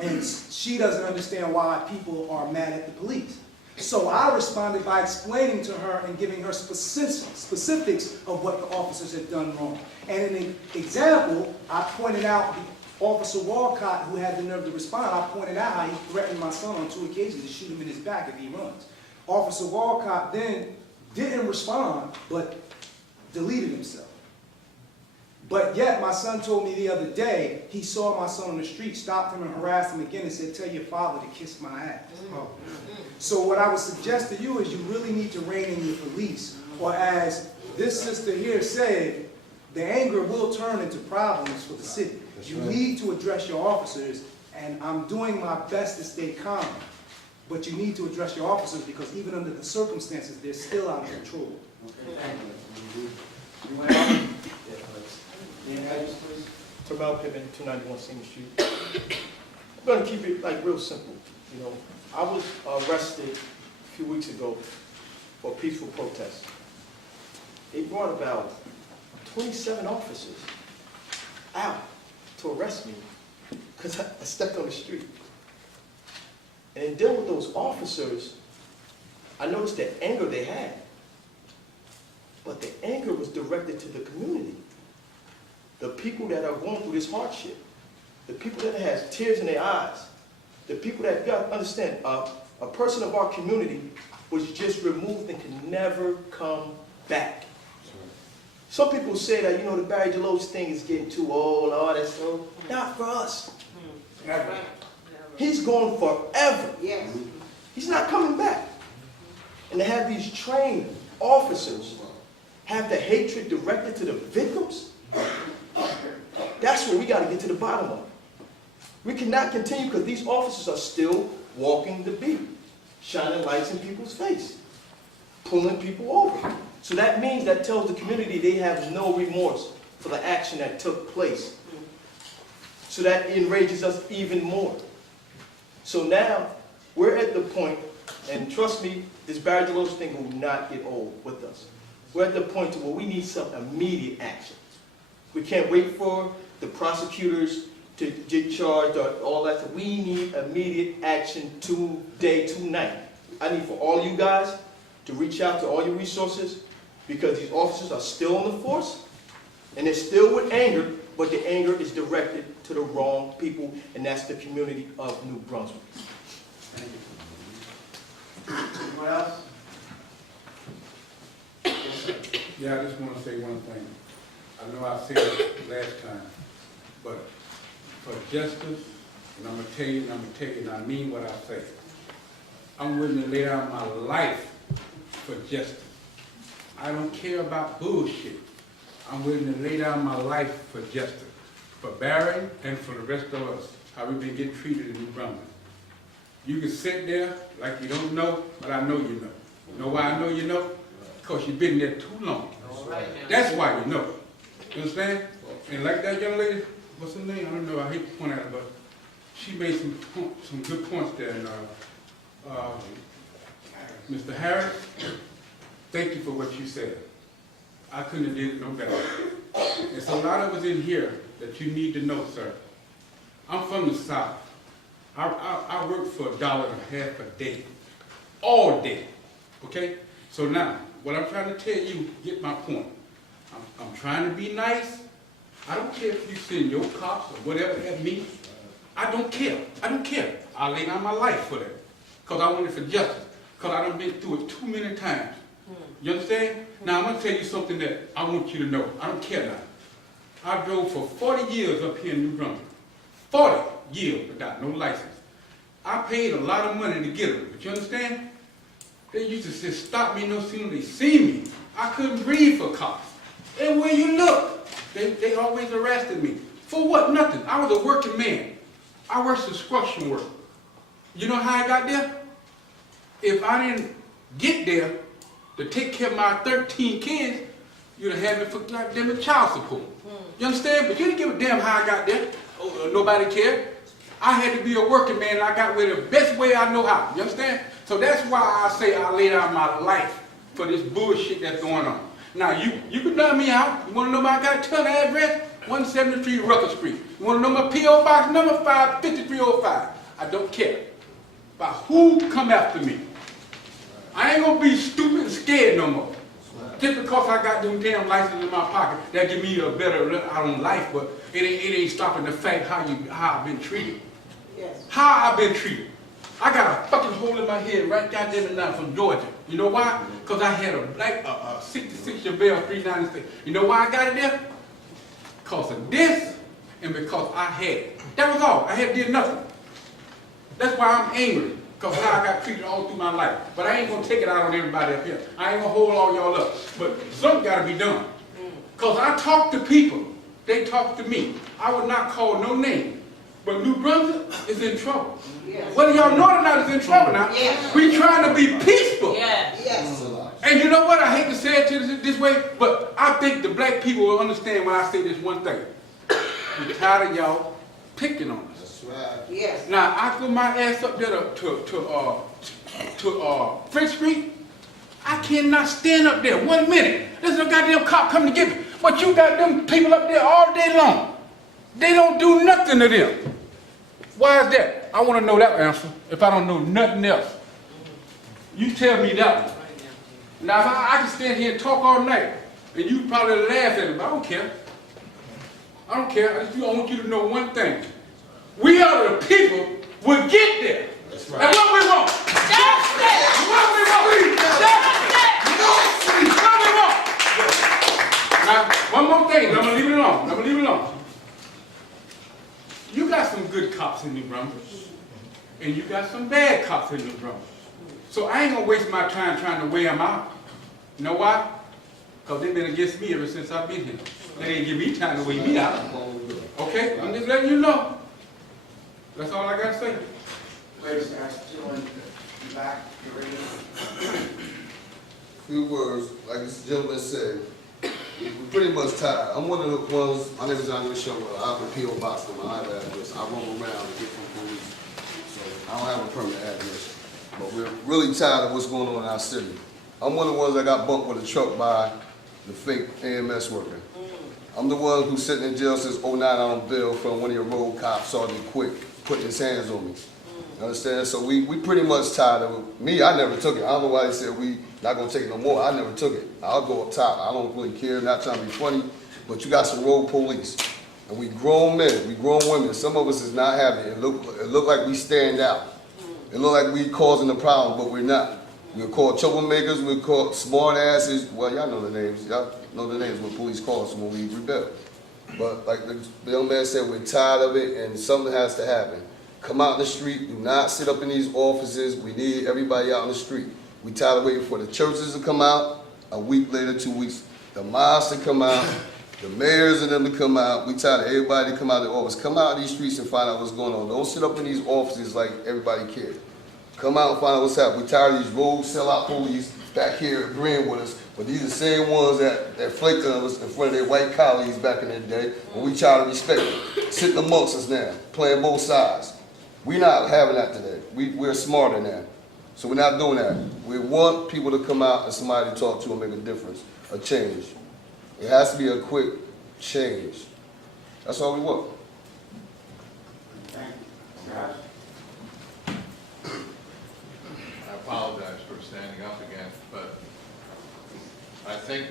and she doesn't understand why people are mad at the police. So I responded by explaining to her and giving her specifics of what the officers had done wrong. And in an example, I pointed out the Officer Walcott, who had the nerve to respond, I pointed out how he threatened my son on 2 occasions to shoot him in his back if he runs. Officer Walcott then didn't respond, but deleted himself. But yet, my son told me the other day, he saw my son on the street, stopped him and harassed him again and said, tell your father to kiss my ass. So what I would suggest to you is you really need to rein in your police. Or as this sister here said, the anger will turn into problems for the city. You need to address your officers, and I'm doing my best to stay calm. But you need to address your officers because even under the circumstances, they're still out of control. Okay, thank you. Anyone else? Name and address, please. Terrell Pittman, 291 Senior Street. I'm going to keep it like real simple. You know, I was arrested a few weeks ago for a peaceful protest. They brought about 27 officers out to arrest me because I stepped on the street. And in dealing with those officers, I noticed the anger they had. But the anger was directed to the community. The people that are going through this hardship. The people that has tears in their eyes. The people that, you gotta understand, a person of our community was just removed and can never come back. Some people say that, you know, the Barry DeLoach thing is getting too old, all that stuff. Not for us. Never. He's gone forever. Yes. He's not coming back. And to have these trained officers have the hatred directed to the victims, that's what we got to get to the bottom of. We cannot continue because these officers are still walking the beat, shining lights in people's face, pulling people over. So that means, that tells the community they have no remorse for the action that took place. So that enrages us even more. So now, we're at the point, and trust me, this Barry DeLoach thing will not get old with us. We're at the point to where we need some immediate action. We can't wait for the prosecutors to get charged or all that. We need immediate action today, tonight. I need for all you guys to reach out to all your resources because these officers are still on the force and they're still with anger, but the anger is directed to the wrong people, and that's the community of New Brunswick. Thank you. Anyone else? Yes, sir. Yeah, I just want to say one thing. I know I said it last time, but for justice, and I'm going to tell you, and I mean what I say. I'm willing to lay down my life for justice. I don't care about bullshit. I'm willing to lay down my life for justice. For Barry and for the rest of us, how we've been getting treated in New Brunswick. You can sit there like you don't know, but I know you know. You know why I know you know? Because you've been there too long. That's why you know. You understand? And like that young lady, what's her name? I don't know, I hate to point at her, but she made some good points there. And, Mr. Harris, thank you for what you said. I couldn't have did it no better. There's a lot of us in here that you need to know, sir. I'm from the South. I work for $1.50 a day. All day. Okay? So now, what I'm trying to tell you, get my point. I'm trying to be nice. I don't care if you send your cops or whatever that means. I don't care. I don't care. I'll lay down my life for that. Because I want it for justice. Because I done been through it too many times. You understand? Now, I'm going to tell you something that I want you to know. I don't care now. I drove for 40 years up here in New Brunswick. 40 years without no license. I paid a lot of money to get them. But you understand? They used to just stop me no sooner they see me. I couldn't breathe for cops. And where you look, they always arrested me. For what? Nothing. I was a working man. I worked construction work. You know how I got there? If I didn't get there to take care of my 13 kids, you'd have had me for goddamn child support. You understand? But you didn't give a damn how I got there. Oh, nobody cared. I had to be a working man and I got with it the best way I know how. You understand? So that's why I say I lay down my life for this bullshit that's going on. Now, you can dumb me out. You want to know my goddamn address? 173 Rucker Street. You want to know my P.O. Box number? 55305. I don't care about who come after me. I ain't going to be stupid and scared no more. Just because I got them damn licenses in my pocket, that give me a better look out on life, but it ain't stopping the fact how I've been treated. Yes. How I've been treated. I got a fucking hole in my head right goddamn it now from Georgia. You know why? Because I had a 66 Chevelle 396. You know why I got it there? because of this and because I had it. That was all. I had did nothing. That's why I'm angry, because how I got treated all through my life. But I ain't going to take it out on everybody up here. I ain't going to hold all y'all up. But something got to be done. Because I talk to people. They talk to me. I would not call no name. But New Brunswick is in trouble. Yes. Whether y'all know it or not, it's in trouble now. Yes. We trying to be peaceful. Yes. Yes. And you know what? I hate to say it to this way, but I think the black people will understand when I say this one thing. We're tired of y'all picking on us. That's right. Yes. Now, I put my ass up there to French Street. I cannot stand up there 1 minute. There's a goddamn cop coming to get me. But you got them people up there all day long. They don't do nothing to them. Why is that? I want to know that answer if I don't know nothing else. You tell me that one. Now, if I can stand here and talk all night, and you probably laugh at me, but I don't care. I don't care. I want you to know one thing. We are the people will get there. That's right. And what we want? Justice! What we want? Justice! What we want? Now, one more thing, and I'm going to leave it alone. You got some good cops in New Brunswick, and you got some bad cops in New Brunswick. So I ain't going to waste my time trying to weigh them out. You know why? Because they've been against me ever since I've been here. They ain't give me time to weigh me out. Okay? I'm just letting you know. That's all I got to say. Wait, Mr. Ashton, you back, you ready? Few words, like this gentleman said, we're pretty much tired. I'm one of the ones, my name is Andre Shower, I have a P.O. box for my address. I roam around and get from police, so I don't have a permanent address. But we're really tired of what's going on in our city. I'm one of the ones that got bumped with a truck by the fake AMS worker. I'm the one who's sitting in jail since 09 on bail from one of your road cops, Sergeant Quick, putting his hands on me. You understand? So we pretty much tired of it. Me, I never took it. I don't know why they said we not gonna take it no more. I never took it. I'll go up top. I don't really care, not trying to be funny, but you got some road police. And we grown men, we grown women. Some of us is not happy. It look like we stand out. It look like we causing the problem, but we're not. We're called troublemakers, we're called smart asses. Well, y'all know the names. Y'all know the names when police call us when we rebel. But like the young man said, we're tired of it and something has to happen. Come out in the street, do not sit up in these offices. We need everybody out in the street. We tired of waiting for the churches to come out, a week later, 2 weeks, the mosques to come out, the mayors and them to come out. We tired of everybody to come out of the office. Come out in these streets and find out what's going on. Don't sit up in these offices like everybody cares. Come out and find out what's happening. We tired of these road sellout police back here agreeing with us, but these are the same ones that flaked on us in front of their white colleagues back in the day when we try to respect them. Sitting amongst us now, playing both sides. We're not having that today. We're smarter now. So we're not doing that. We want people to come out and somebody to talk to and make a difference, a change. It has to be a quick change. That's all we want. Thank you. I apologize for standing up again, but I think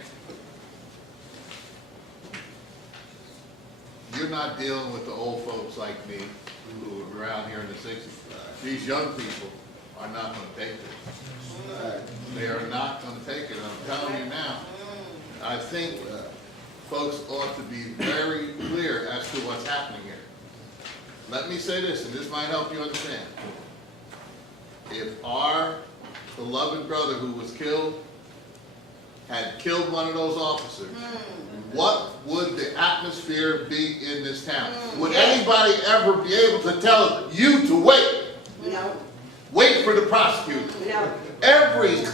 you're not dealing with the old folks like me who were around here in the 60s. These young people are not going to take this. They are not going to take it. I'm telling you now. I think folks ought to be very clear as to what's happening here. Let me say this, and this might help you understand. If our beloved brother who was killed had killed one of those officers, what would the atmosphere be in this town? Would anybody ever be able to tell you to wait? No. Wait for the prosecutor. No. Every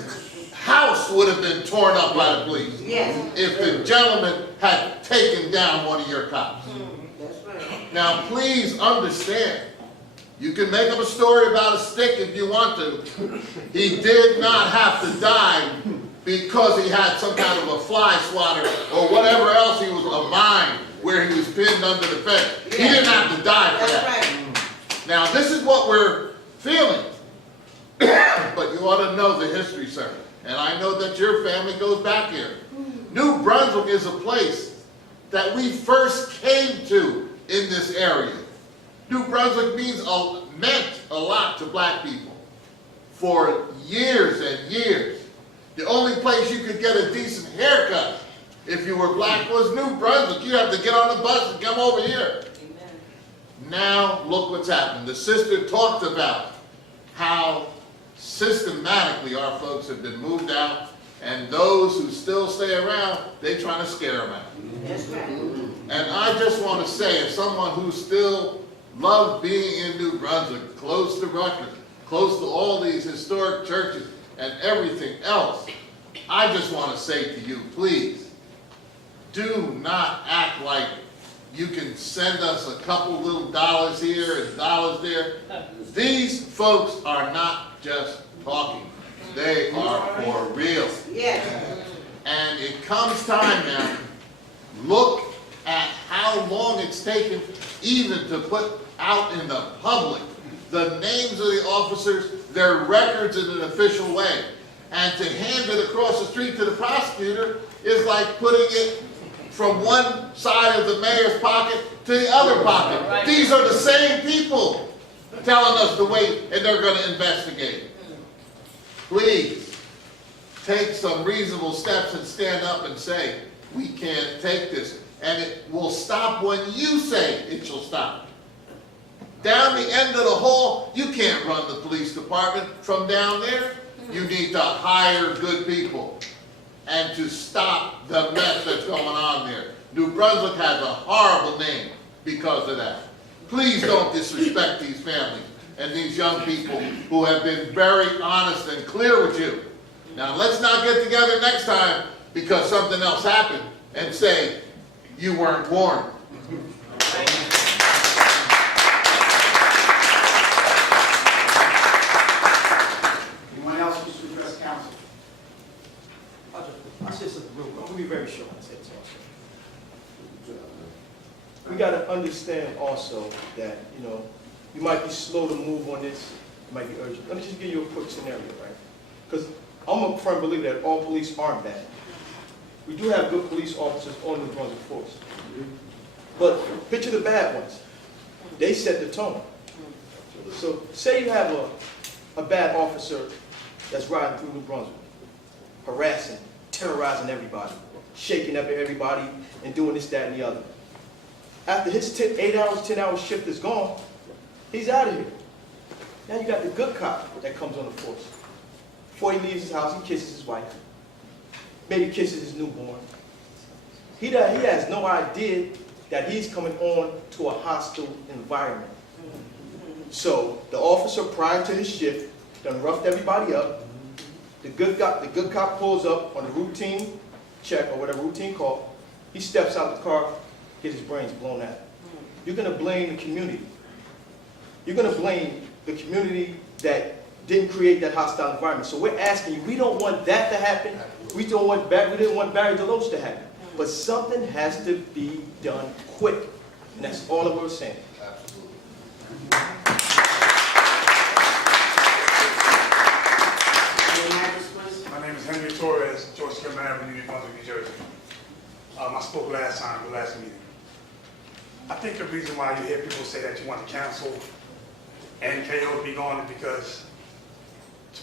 house would have been torn up by the police. Yes. If the gentleman had taken down one of your cops. That's right. Now please understand, you can make up a story about a stick if you want to. He did not have to die because he had some kind of a fly swatter or whatever else he was, a mine where he was pinned under the fence. He didn't have to die for that. That's right. Now this is what we're feeling. But you ought to know the history, sir. And I know that your family goes back here. New Brunswick is a place that we first came to in this area. New Brunswick meant a lot to black people for years and years. The only place you could get a decent haircut If you were Black was New Brunswick, you have to get on the bus and come over here. Now, look what's happened. The sister talked about how systematically our folks have been moved out, and those who still stay around, they trying to scare them out. That's right. And I just want to say, as someone who still loves being in New Brunswick, close to Rutgers, close to all these historic churches and everything else, I just want to say to you, please, do not act like you can send us a couple little dollars here and dollars there. These folks are not just talking. They are for real. Yes. And it comes time now, look at how long it's taken even to put out in the public the names of the officers, their records in an official way. And to hand it across the street to the prosecutor is like putting it from one side of the mayor's pocket to the other pocket. These are the same people telling us to wait, and they're going to investigate. Please, take some reasonable steps and stand up and say, we can't take this. And it will stop when you say it shall stop. Down the end of the hall, you can't run the police department from down there. You need to hire good people and to stop the mess that's going on there. New Brunswick has a horrible name because of that. Please don't disrespect these families and these young people who have been very honest and clear with you. Now let's not get together next time because something else happened and say you weren't warned. Anyone else wish to address council? I'll say something real quick. I'm gonna be very short. I'll say this also. We gotta understand also that, you might be slow to move on this, you might be urgent. Let me just give you a quick scenario, right? Because I'm a firm believer that all police aren't bad. We do have good police officers on the Brunswick force. But picture the bad ones. They set the tone. So say you have a bad officer that's riding through New Brunswick, harassing, terrorizing everybody, shaking up everybody, and doing this, that, and the other. After his 8 hours, 10-hour shift is gone, he's out of here. Now you got the good cop that comes on the force. Before he leaves his house, he kisses his wife, maybe kisses his newborn. He has no idea that he's coming on to a hostile environment. So the officer prior to his shift done roughed everybody up. The good cop pulls up on a routine check or whatever routine call. He steps out the car, gets his brains blown out. You're going to blame the community. You're going to blame the community that didn't create that hostile environment. So we're asking you, we don't want that to happen. We didn't want Barry Deloach to happen. But something has to be done quick. And that's all that we're saying. My name is Henry Torres, George Sherman Avenue, New Brunswick, New Jersey. I spoke last time, the last meeting. I think the reason why you hear people say that you want to cancel NKO to be gone is because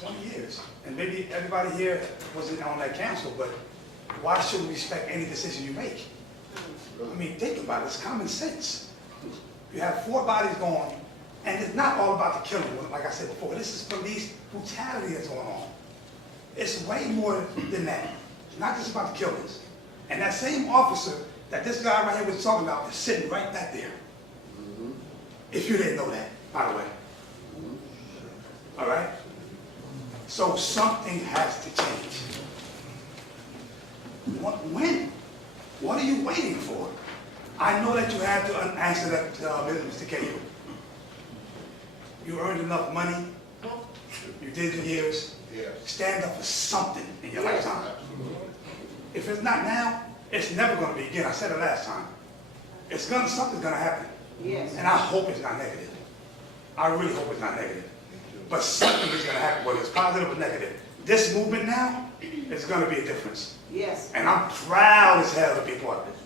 20 years. And maybe everybody here wasn't on that council, but why should we respect any decision you make? I mean, think about it, it's common sense. You have 4 bodies gone, and it's not all about the killing, like I said before. This is police brutality that's going on. It's way more than that. It's not just about the killings. And that same officer that this guy right here was talking about is sitting right back there. If you didn't know that, by the way. All right? So something has to change. When? What are you waiting for? I know that you have to answer that, Mr. Cahill. You earned enough money. You did the years. Stand up for something in your lifetime. If it's not now, it's never going to be again. I said it last time. Something's going to happen. Yes. And I hope it's not negative. I really hope it's not negative. But something is going to happen, whether it's positive or negative. This movement now is going to be a difference. Yes. And I'm proud as hell to be part of it.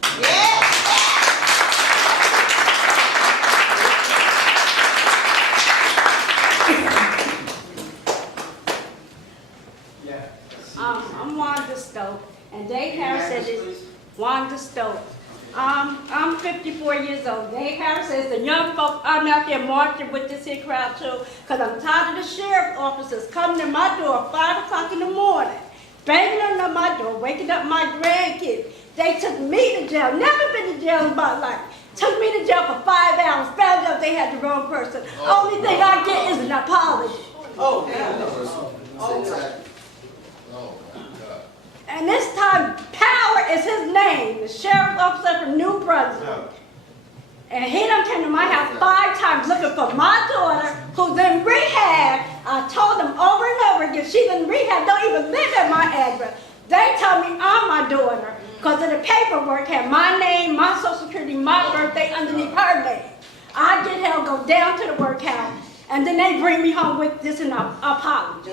I'm Wanda Stoke, and Dave Harris said this. Wanda Stokes. I'm 54 years old. Dave Harris says the young folks, I'm out there marching with this here crowd too, because I'm tired of the sheriff's officers coming to my door at 5 o'clock in the morning, banging on my door, waking up my grandkids. They took me to jail, never been to jail in my life. Took me to jail for 5 hours, found out they had the wrong person. Only thing I get is an apology. Oh, And this time, Power is his name, the sheriff's officer from New Brunswick. And he done came to my house 5 times looking for my daughter, who's in rehab. I told him over and over again, she's in rehab, don't even live at my address. They tell me I'm my daughter, because of the paperwork had my name, my social security, my birthday underneath her name. I get hell, go down to the workhouse, and then they bring me home with this and apology.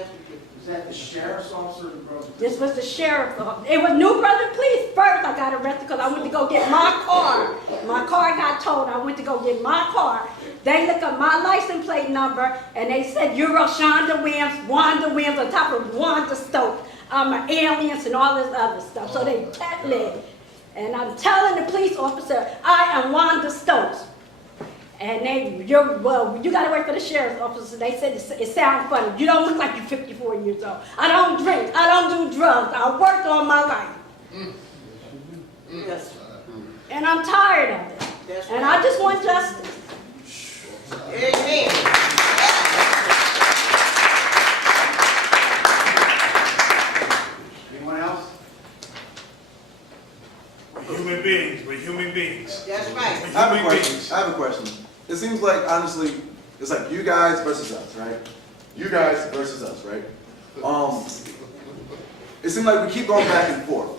Is that the sheriff's officer or the brother? This was the sheriff's office. It was New Brunswick Police. First, I got arrested because I went to go get my car. My car got towed. I went to go get my car. They looked up my license plate number, and they said, you're Shonda Williams, Wanda Williams, on top of Wanda Stokes. I'm an alien and all this other stuff. So they tapped me. And I'm telling the police officer, I am Wanda Stokes. And well, you gotta wait for the sheriff's officer. They said it sounds funny. You don't look like you're 54 years old. I don't drink. I don't do drugs. I worked all my life. Yes. And I'm tired of it. And I just want justice. Amen. Anyone else? We're human beings, we're human beings. That's We're right. I human have a question. beings. I have a question. It seems like, honestly, it's like you guys versus us, right? You guys versus us, right? It seems like we keep going back and forth.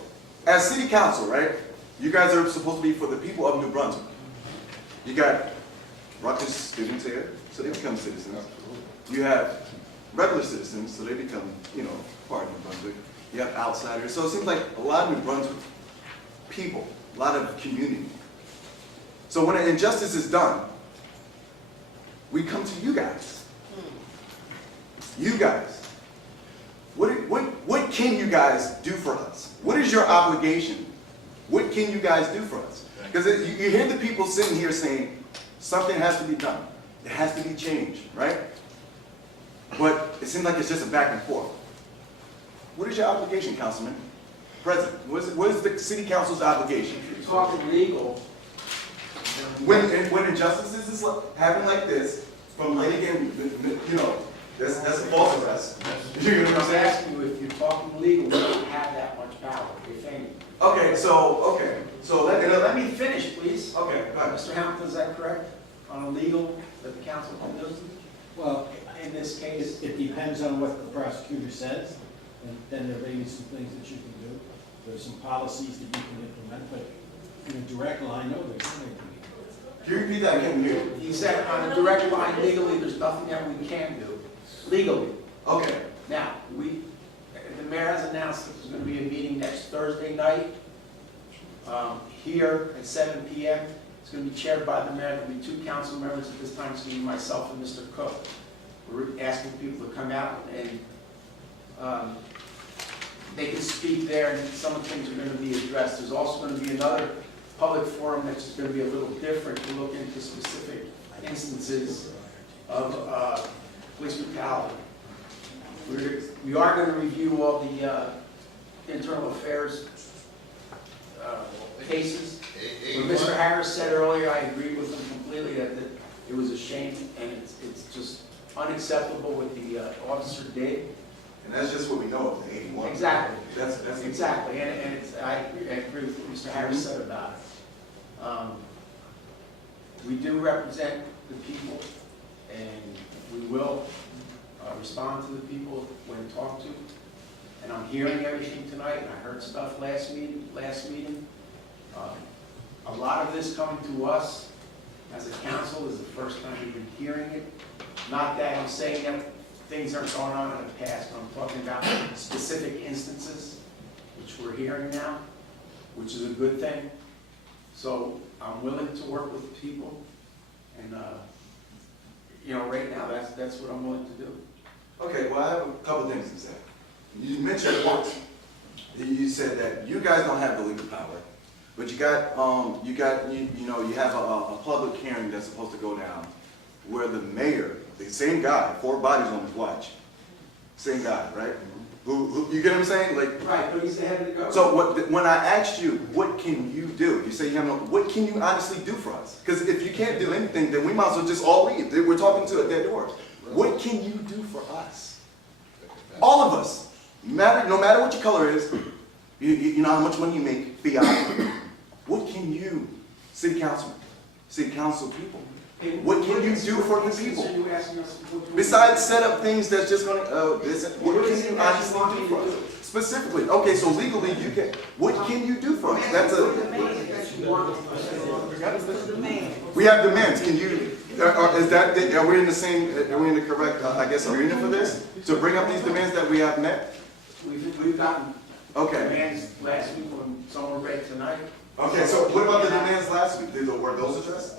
As city council, right? You guys are supposed to be for the people of New Brunswick. You got Rutgers students here, so they become citizens. You have regular citizens, so they become, part of New Brunswick. You have outsiders. So it seems like a lot of New Brunswick people, a lot of community. So when an injustice is done, we come to you guys. You guys. What can you guys do for us? What is your obligation? What can you guys do for us? Because you hear the people sitting here saying, something has to be done. It has to be changed, right? But it seems like it's just a back and forth. What is your obligation, Councilman? President, what is the city council's obligation? You're talking legal. When injustices is happening like this, from litigant, that's a false arrest. You know what I'm I'm saying? asking you, if you're talking legal, you don't have that much power, if any. Okay, so Let me finish, please. Okay, go ahead. Mr. Hamilton, is that correct? On a legal that the council can do? Well, In this case? it depends on what the prosecutor says, and then there may be some things that you can do. There's some policies that you can implement, but in a direct line, no, there's nothing. Can you repeat that again? He said on a direct line legally, there's nothing that we can do, legally. Okay. Now, the mayor has announced that there's going to be a meeting next Thursday night here at 7 p.m. It's going to be chaired by the mayor. There'll be 2 council members at this time, it's going to be myself and Mr. Cook. We're asking people to come out and they can speak there, and some of the things are going to be addressed. There's also going to be another public forum that's going to be a little different to look into specific instances of police brutality. We are going to review all the internal affairs cases. What Mr. Harris said earlier, I agree with him completely that it was a shame, and it's just unacceptable what the officer did. And that's just what we know of the 81. Exactly. That's Exactly, and I agree with what Mr. Harris said about it. We do represent the people, and we will respond to the people when talked to. And I'm hearing everything tonight, and I heard stuff last meeting. A lot of this coming to us as a council is the first time we've been hearing it. Not that I'm saying that things aren't going on in the past, but I'm talking about specific instances, which we're hearing now, which is a good thing. So I'm willing to work with people, and right now that's what I'm willing to do. Okay, well, I have a couple things to say. You mentioned once, you said that you guys don't have the legal power, But you got, you have a public hearing that's supposed to go down where the mayor, the same guy, 4 bodies on his watch, same guy, right? Who you get what I'm saying? Like, Right, but he's the head of the government. so when I asked you, what can you do? You say you have no, what can you honestly do for us? Because if you can't do anything, then we might as well just all leave. We're talking to a dead horse. What can you do for us? All of us. No matter what your color is, you know how much money you make, fiat. What can you, city council people, what can you do for the people? Besides set up things that's just going to, what can you honestly do for us? Specifically, okay, so legally you can, what can you do for us? That's we have demands, can you, are we in the same, are we in the correct, I guess, arena for this? To bring up these demands that we have met? We've gotten Okay. demands last week when some were read tonight. Okay, so what about the demands last week? Were those addressed?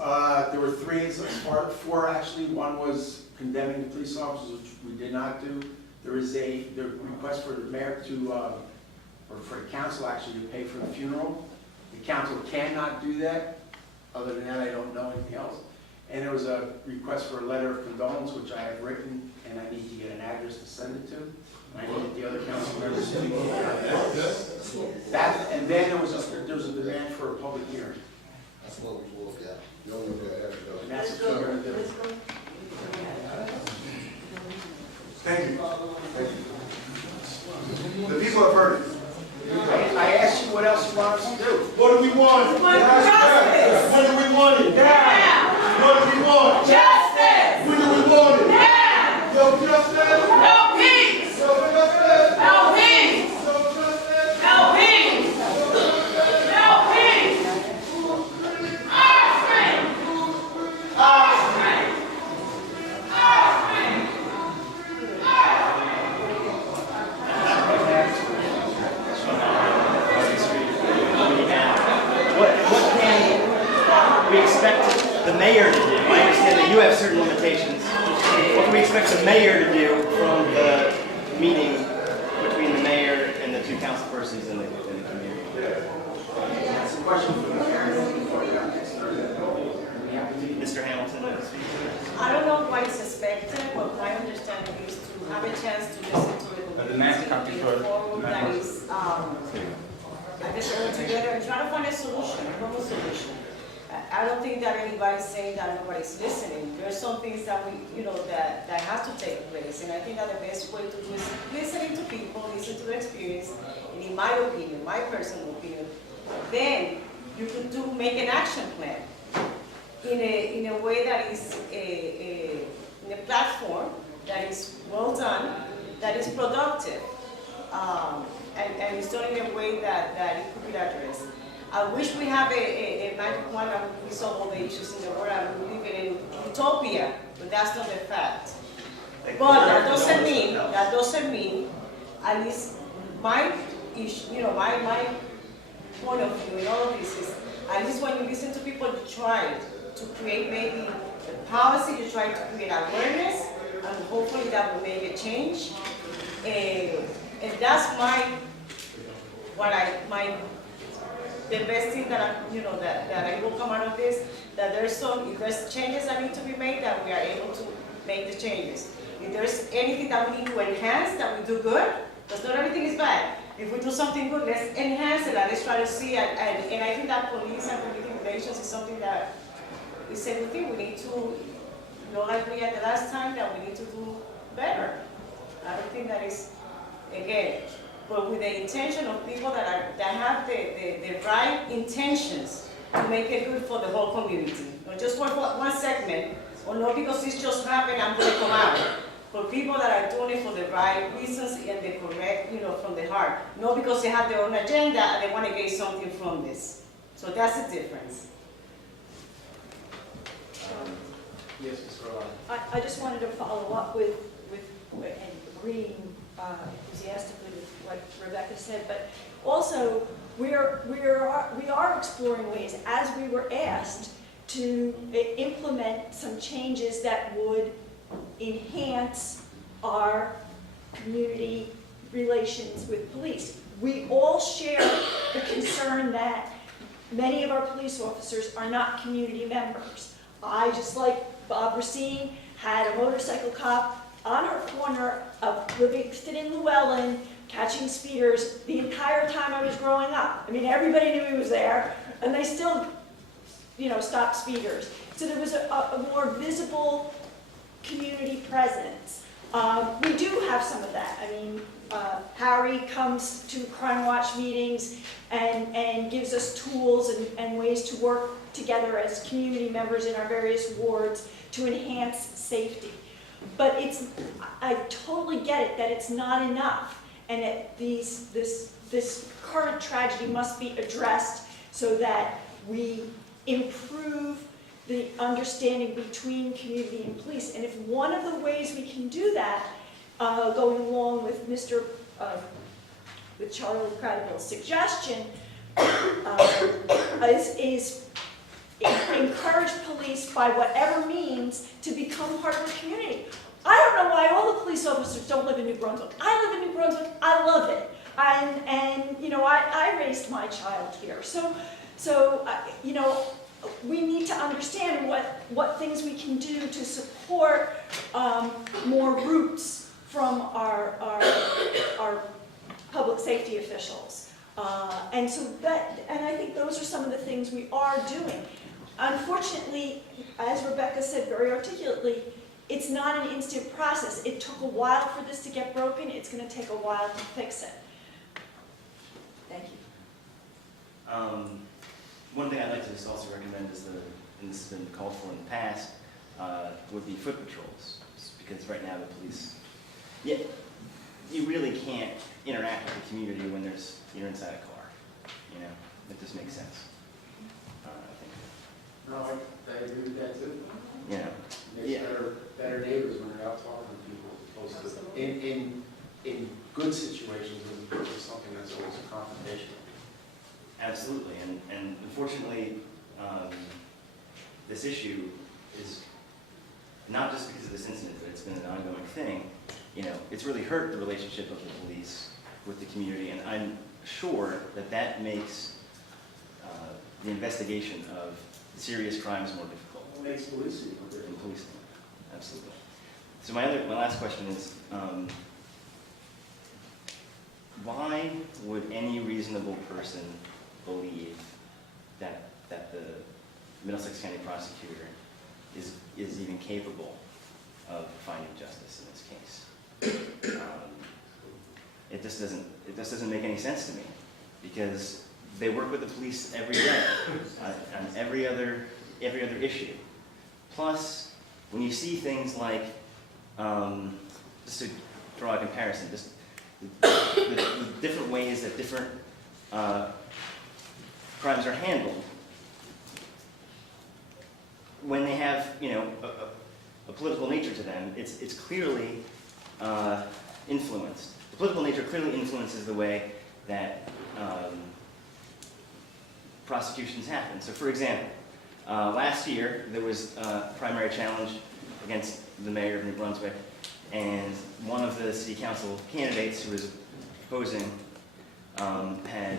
There were 3 as part of 4 actually. One was condemning the police officers, which we did not do. There is the request for the mayor to, or for the council actually to pay for the funeral. The council cannot do that. Other than that, I don't know anything else. And there was a request for a letter of condolence, which I have written, and I need to get an address to send it to. I need the other council members to do that. And then there was a demand for a public hearing. That's what we both got. And that's what we're going to do. Thank you. The people have heard it. I asked you what else you want us to do. What do we want? Justice. When do we want it? Now. What do we want? Justice. When do we want it? Now. No justice? No peace. No justice? No peace. No justice? No peace. No peace. Our strength. Our strength. Our strength. What can we expect the mayor to do? I understand that you have certain limitations. What can we expect the mayor to do from the meeting between the mayor and the 2 councilpersons in the community? That's a question for the mayor. Mr. Hamilton? I don't know what is expected, but my understanding is to have a chance to listen to the community in a forum that is, I guess, all together and try to find a solution, a common solution. I don't think that anybody's saying that nobody's listening. There are some things that that have to take place, and I think that the best way to do is listening to people, listen to their experience, and in my opinion, my personal opinion, then you could make an action plan in a way that is in a platform that is well done, that is productive, and it's done in a way that it could be addressed. I wish we have a magic wand that would resolve all the issues in the world and we live in utopia, but that's not the fact. But that doesn't mean, at least my issue, my point of view in all of this is, at least when you listen to people, you try to create maybe a policy, you try to create awareness, and hopefully that will make a change. And that's the best thing that I will come out of this, that if there's changes that need to be made, that we are able to make the changes. If there's anything that we need to enhance, that we do good, because not everything is bad. If we do something good, let's enhance it and let's try to see it. And I think that police and community relations is something that is a good thing. We need to, like we had the last time, that we need to do better. I don't think that is, again, but with the intention of people that have the right intentions to make it good for the whole community. Not just for one segment, or not because it's just happened, I'm going to come out. For people that are doing it for the right reasons and the correct, from the heart. Not because they have their own agenda and they want to get something from this. So that's the difference. Yes, Mr. Rowan. I just wanted to follow up with and agreeing enthusiastically with what Rebecca said, but also we are exploring ways, as we were asked, to implement some changes that would enhance our community relations with police. We all share the concern that many of our police officers are not community members. I, just like Bob Racine, had a motorcycle cop on our corner of Livingston and Llewellyn catching speeders the entire time I was growing up. I mean, everybody knew he was there, and they still, stopped speeders. So there was a more visible community presence. We do have some of that. I mean, Harry comes to Crime Watch meetings and gives us tools and ways to work together as community members in our various wards to enhance safety. But I totally get it that it's not enough, and that this current tragedy must be addressed so that we improve the understanding between community and police. And if one of the ways we can do that, going along with with Charlie Cradaville's suggestion, is encourage police by whatever means to become part of the community. I don't know why all the police officers don't live in New Brunswick. I live in New Brunswick. I love it. I raised my child here. So we need to understand what things we can do to support more roots from our public safety officials. And I think those are some of the things we are doing. Unfortunately, as Rebecca said very articulately, it's not an instant process. It took a while for this to get broken. It's going to take a while to fix it. Thank you. One thing I'd like to just also recommend is and this has been called for in the past, would be foot patrols. Just because right now the police, you really can't interact with the community when you're inside a car. It just makes sense. I think. No, I agree with that too. Yeah. Makes better neighbors when you're out talking to people, as opposed to in good situations as opposed to something that's always a confrontation. Absolutely, and unfortunately, this issue is not just because of this incident, but it's been an ongoing thing. It's really hurt the relationship of the police with the community, and I'm sure that makes the investigation of serious crimes more difficult. It makes policing more In difficult. policing, absolutely. So my last question is, why would any reasonable person believe that the Middlesex County prosecutor is even capable of finding justice in this case? It just doesn't make any sense to me, because they work with the police every day on every other issue. Plus, when you see things like, just to draw a comparison, just the different ways that different crimes are handled, when they have a political nature to them, it's clearly influenced. The political nature clearly influences the way that prosecutions happen. So, for example, last year there was a primary challenge against the mayor of New Brunswick, and one of the city council candidates who was opposing had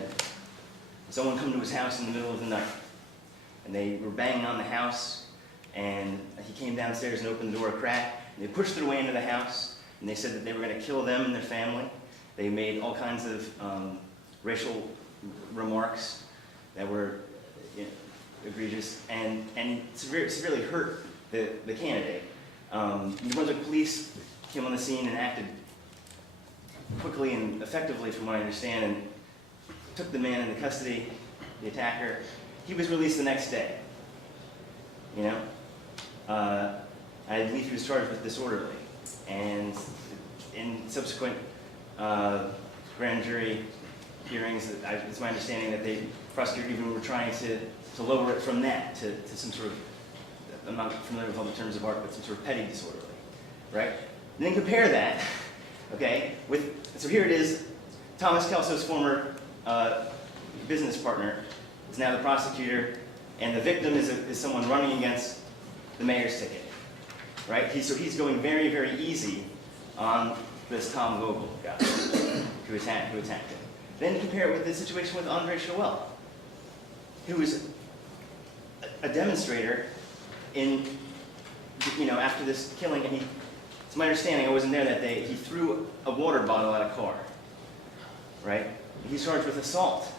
someone come to his house in the middle of the night, and they were banging on the house, and he came downstairs and opened the door a crack, and they pushed their way into the house, and they said that they were going to kill them and their family. They made all kinds of racial remarks that were egregious and severely hurt the candidate. New Brunswick police came on the scene and acted quickly and effectively, from what I understand, and took the man into custody, the attacker. He was released the next day. I believe he was charged with disorderly, and in subsequent grand jury hearings, it's my understanding that the prosecutor even were trying to lower it from that to some sort of, I'm not familiar with all the terms of art, but some sort of petty disorderly, right? And then compare that, okay, so here it is, Thomas Kelso's former business partner is now the prosecutor, and the victim is someone running against the mayor's ticket, right? So he's going very, very easy on this Tom Vogel guy who attacked him. Then compare it with the situation with Andre Chauvel. who was a demonstrator in, after this killing, and it's my understanding, I wasn't there that day, he threw a water bottle at a car, right? He's charged with assault.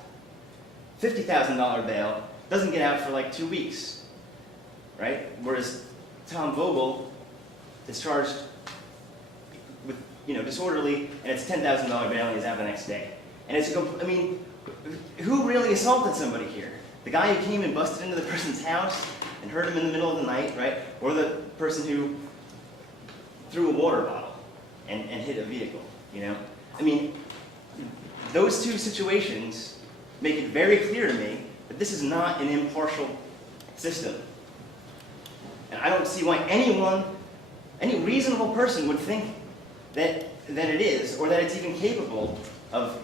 $50,000 bail, doesn't get out for like 2 weeks, right? Whereas Tom Vogel is charged with, disorderly, and it's $10,000 bail, and he's out the next day. And who really assaulted somebody here? The guy who came and busted into the person's house and hurt him in the middle of the night, right? Or the person who threw a water bottle and hit a vehicle, Those two situations make it very clear to me that this is not an impartial system. And I don't see why any reasonable person would think that it is, or that it's even capable of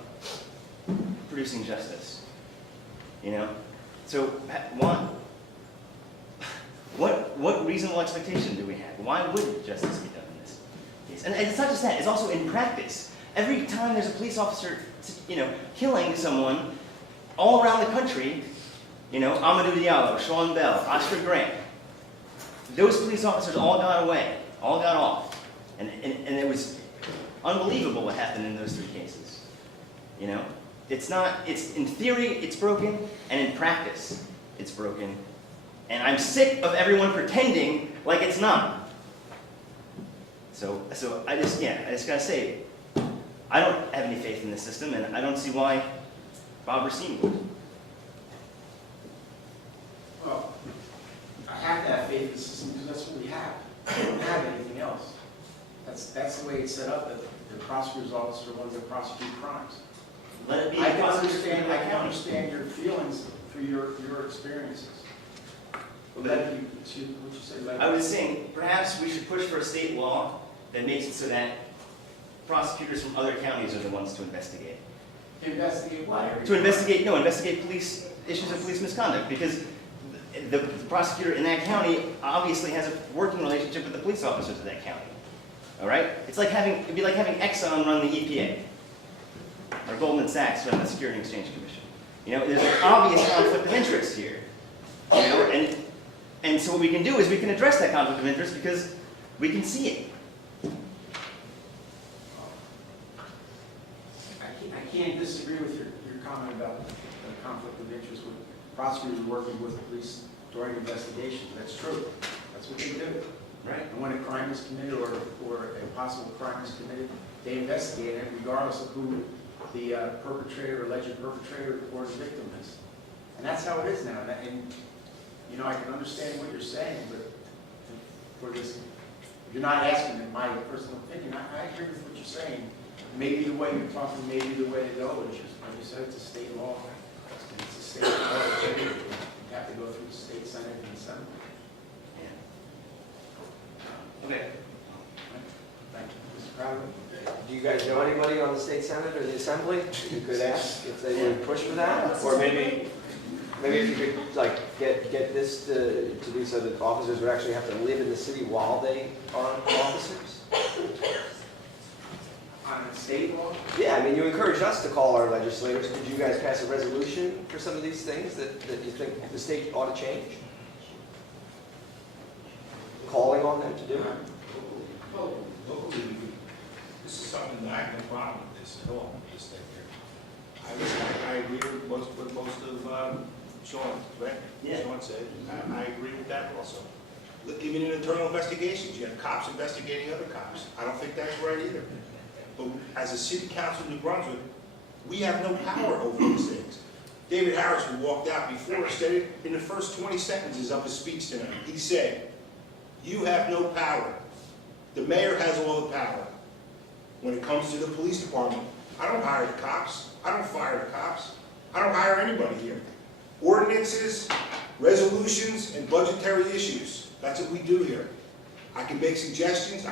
producing justice. So what reasonable expectation do we have? Why would justice be done in this case? And it's not just that, it's also in practice. Every time there's a police officer, killing someone all around the country, Amadou Diallo, Sean Bell, Oscar Grant, those police officers all got away, all got off. And it was unbelievable what happened in those 3 cases. It's in theory, it's broken, and in practice, it's broken. And I'm sick of everyone pretending like it's not. So I just gotta say, I don't have any faith in this system, and I don't see why Bob Racine would. Well, I have to have faith in the system because that's what we have. We don't have anything else. That's the way it's set up, that the prosecutor's office are ones that prosecute crimes. Let it be. I can understand your feelings through your experiences. I was saying, perhaps we should push for a state law that makes it so that prosecutors from other counties are the ones to investigate. Investigate what? To investigate police issues of police misconduct, because the prosecutor in that county obviously has a working relationship with the police officers of that county. All right? It'd be like having Exxon run the EPA, or Goldman Sachs run the Security and Exchange Commission. There's an obvious conflict of interest here. And so what we can do is we can address that conflict of interest because we can see it. I can't disagree with your comment about the conflict of interest with prosecutors working with police during investigations. That's true. That's what they do. Right? And when a crime is committed or a possible crime is committed, they investigate it regardless of who the perpetrator, alleged perpetrator, or the victim is. And that's how it is now. And I can understand what you're saying, but for this, you're not asking in my personal opinion. I agree with what you're saying. Maybe the way you're talking, maybe the way to go is just, like you said, it's a state law. It's a state law. You have to go through the state senate and assembly. Okay. Thank you. Mr. Crowder? Do you guys know anybody on the state senate or the assembly you could ask if they would push for that? Or maybe if you could get this to be so that officers would actually have to live in the city while they are officers? On the state law? Yeah, you encouraged us to call our legislators. Could you guys pass a resolution for some of these things that you think the state ought to change? Calling on them to do it? Well, locally, this is something that I have no problem with this at all, this thing here. I agree with most of Sean, right? Yeah. Sean said, I agree with that also. Even in internal investigations, you have cops investigating other cops. I don't think that's right either. But as a city council in New Brunswick, we have no power over these things. David Harris, who walked out before, said it in the first 20 sentences of his speech tonight. He said, "You have no power. The mayor has all the power. When it comes to the police department, I don't hire the cops. I don't fire the cops. I don't hire anybody here. Ordinances, resolutions, and budgetary issues. That's what we do here. I can make suggestions.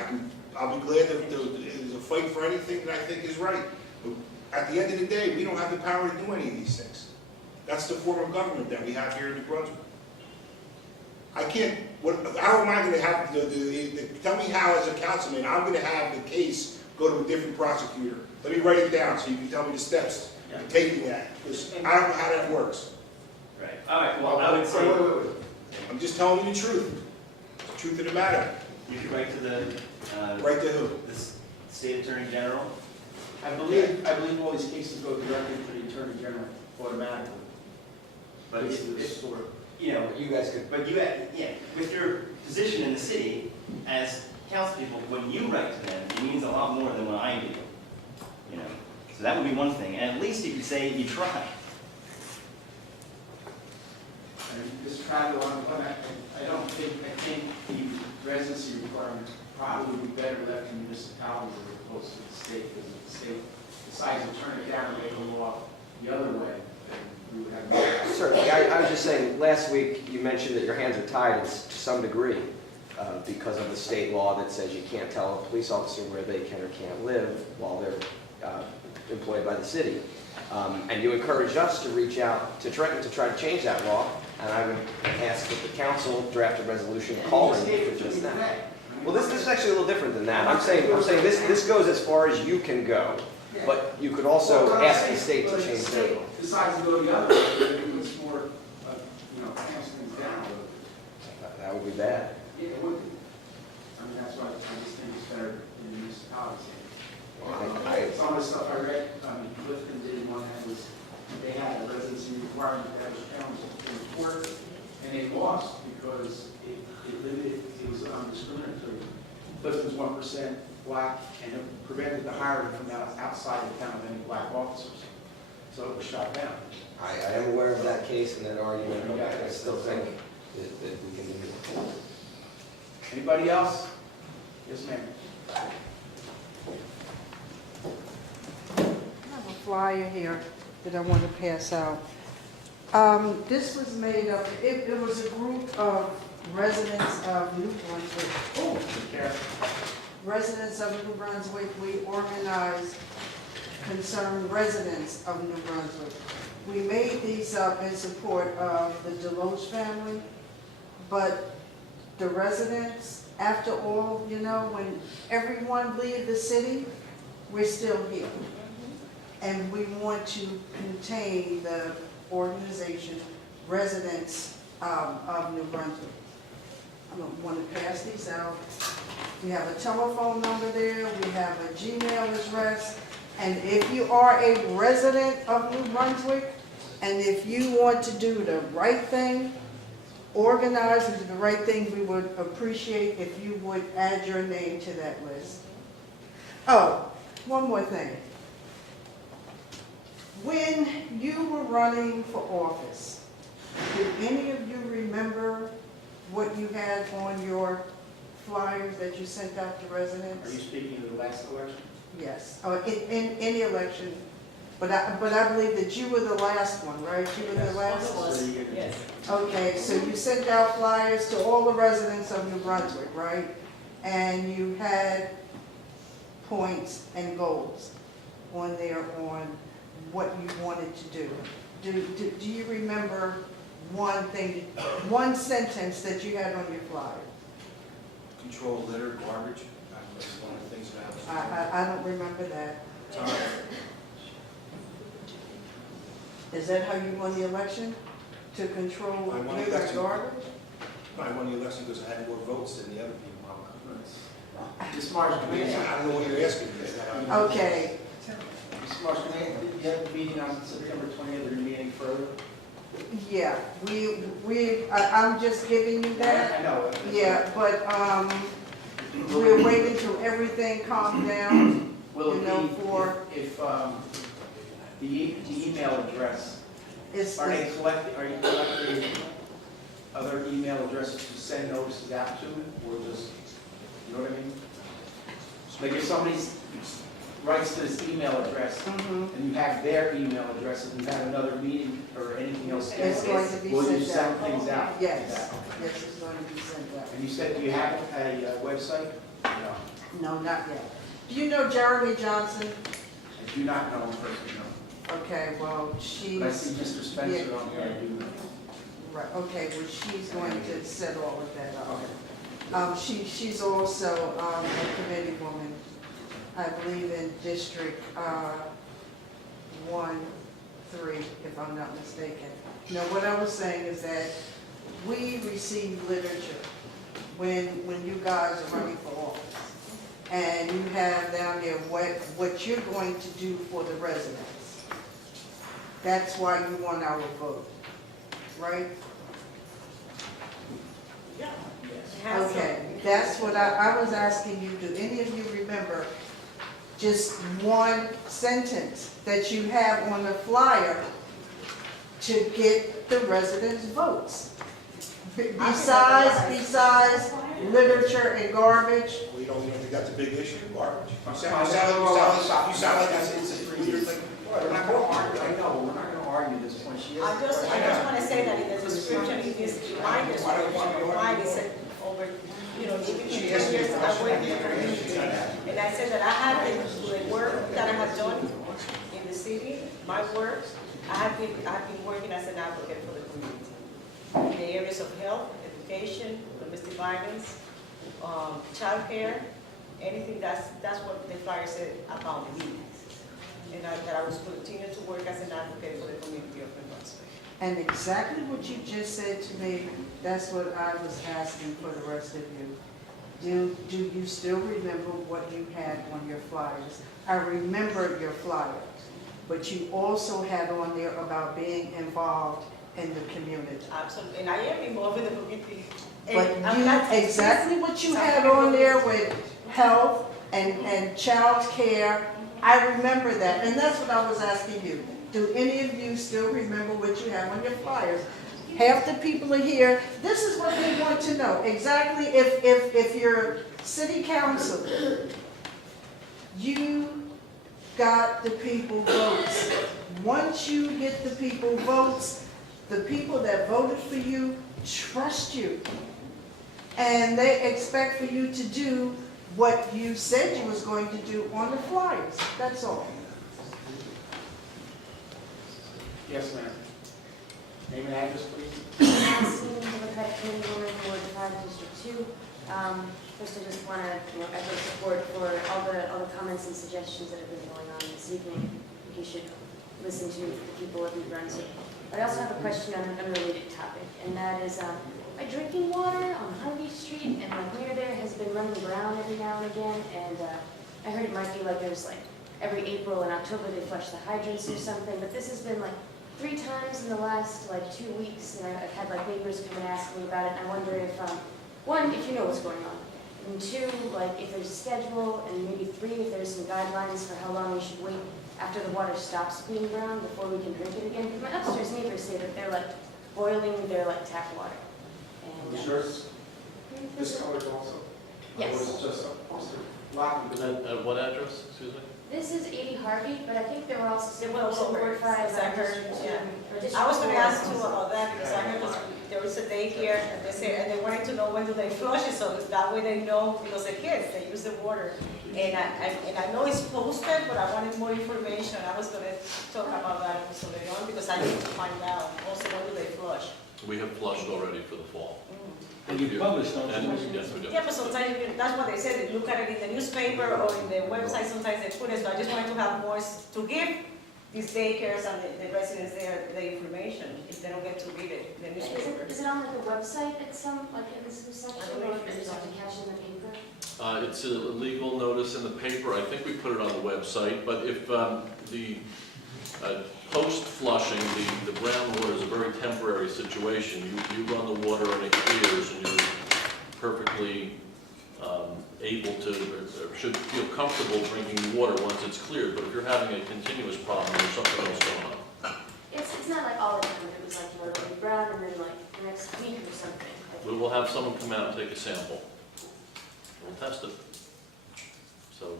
I'll be glad that there's a fight for anything that I think is right. But at the end of the day, we don't have the power to do any of these things. That's the form of government that we have here in New Brunswick. I can't, how am I going to have, tell me how as a councilman I'm going to have the case go to a different prosecutor. Let me write it down so you can tell me the steps in taking that. Because I don't know how that works. Right, all right, well, I would say. Wait. I'm just telling you the truth. The truth of the matter. You could write to the, Right to who? the state attorney general. I believe all these cases go directly to the Attorney General automatically. But It's the if, store. you know, you guys could, but you, yeah, with your position in the city as council people, when you write to them, it means a lot more than when I do. You know, so that would be one thing, and at least you could say you tried. And this travel, I think the residency requirement probably would be better left to municipalities as opposed to the state, because if the state decides to turn it down and make a law the other way, then we would have no. Certainly, I was just saying, last week you mentioned that your hands are tied to some degree because of the state law that says you can't tell a police officer where they can or can't live while they're employed by the city. And you encouraged us to reach out to Trenton to try to change that law, and I would ask that the council draft a resolution calling for just that. Well, this is actually a little different than that. I'm saying this goes as far as you can go, but you could also ask the state to change their law. Decides to go the other way, then it's more, hands things down. That would be bad. Yeah, it would be. I mean, that's why I just think it's better in the municipalities. Some of the stuff I read, Clifton did one that was, they had a residency requirement that was challenged in court, and they lost because it was discriminatory. Clifton's 1% black, and it prevented the hiring from outside the town of any black officers. So it was shot down. I am aware of that case and that argument, but I still think that we can do it. Anybody else? Yes, ma'am. I have a flyer here that I want to pass out. This was made up, it was a group of residents of New Brunswick. Oh, care. Residents of New Brunswick, we organized concerned residents of New Brunswick. We made these up in support of the Deloach family, but the residents, after all, when everyone leaves the city, we're still here. And we want to contain the organization, residents of New Brunswick. I don't want to pass these out. We have a telephone number there, we have a Gmail address, and if you are a resident of New Brunswick, and if you want to do the right thing, organize and do the right thing, we would appreciate if you would add your name to that list. Oh, one more thing. When you were running for office, did any of you remember what you had on your flyers that you sent out to residents? Are you speaking of the last election? Yes, in any election, but I believe that you were the last one, right? You were the last one? Yes. Okay, so you sent out flyers to all the residents of New Brunswick, right? And you had points and goals on there on what you wanted to do. Do you remember one thing, one sentence that you had on your flyer? Control litter, garbage. That's one of the things that I don't remember that. Is that how you won the election? To control I won the litter and election. garbage? I won the election because I had more votes than the other people. Ms. Marsh, I don't know what you're asking me. Okay, Ms. Marsh, you have a meeting on September 20th, or your meeting further? yeah, I'm just giving you that. I know. Yeah, but, we're waiting till everything calms down, Will you it know, be, for, if the email address, it's, are you collecting other email addresses to send notices out to, or just, you know what I mean? Like if somebody writes to this email address, Mhm. and you have their email address, and you have another meeting or anything else It's going to be will you sent send out. things out? Yes, yes, it's going to be sent out. And you said, do you have a website? No. No, not yet. Do you know Jeremy Johnson? I do not know him personally, no. Okay, well, she's. But I see Mr. Spencer Yeah. on here, I do know. Right, okay, well, she's going to set all of that up. Okay. She's also a committee woman, I believe in District 1 3, if I'm not mistaken. Now, what I was saying is that we receive literature when you guys are running for office. And you have down there what you're going to do for the residents. That's why you want our vote, right? Okay, that's what I was asking you. Do any of you remember just one sentence that you have on the flyer to get the residents' votes? Besides literature and garbage? We don't think that's a big issue, garbage. You sound like it's a free year. We're not gonna argue, I know, we're not gonna argue this point. I just want to say that in the description, it is reminded, it said over, even 10 years, I worked in the community. And I said that I have been, the work that I have done in the city, my work, I've been working as an advocate for the community. In the areas of health, education, domestic violence, childcare, anything that's what the flyer said about me. And that I was continue to work as an advocate for the community of Brunswick. And exactly what you just said to me, that's what I was asking for the rest of you. Do you still remember what you had on your flyers? I remember your flyers, but you also had on there about being involved in the community. Absolutely, and I am involved in the community. But exactly what you had on there with health and child care, I remember that, and that's what I was asking you. Do any of you still remember what you have on your flyers? Half the people are here. This is what they want to know. Exactly, if you're city council, you got the people votes. Once you get the people votes, the people that voted for you trust you. And they expect for you to do what you said you was going to do on the flyers. That's all. Yes, ma'am. Name and address, please. Maxine, Democratic Committee Woman, Ward 5, District 2. First, I just want to echo support for all the comments and suggestions that have been going on this evening. I think you should listen to the people of New Brunswick. But I also have a question on an unrelated topic, and that is my drinking water on Harvey Street and my meter there has been running brown every now and again, and I heard it might be like there's like every April and October they flush the hydrants or something, but this has been like 3 times in the last 2 weeks, and I've had neighbors come and ask me about it, and I wonder if, 1, if you know what's going on, and 2, if there's a schedule, and maybe 3, if there's some guidelines for how long we should wait after the water stops being brown before we can drink it again. Because my upstairs neighbors say that they're boiling their tap water. And, Yours? This color also? Yes. Or was it just locked? At what address, excuse me? This is 80 Harvey, but I think there were also Ward 5. I was going to ask you about that because I heard there was a daycare and they wanted to know when do they flush it, so that way they know, because the kids, they use the water. And I know it's posted, but I wanted more information. I was going to talk about that also later on because I need to find out also when do they flush. We have flushed already for the fall. And you published on And yes, we do. Yeah, but sometimes that's what they said. They look at it in the newspaper or in the website. Sometimes they put it. So I just wanted to have more to give these daycares and the residents there the information if they don't get to read it in the newspaper. Is it on the website at some in some section, or is it just to catch in the paper? It's a legal notice in the paper. I think we put it on the website, but if the post-flushing, the groundwater is a very temporary situation. You run the water and it clears, and you're perfectly able to, or should feel comfortable drinking the water once it's cleared. But if you're having a continuous problem, there's something else going on. It's not all the time. It was it'll be brown, and then the next week or something. We will have someone come out and take a sample. We'll test it. So,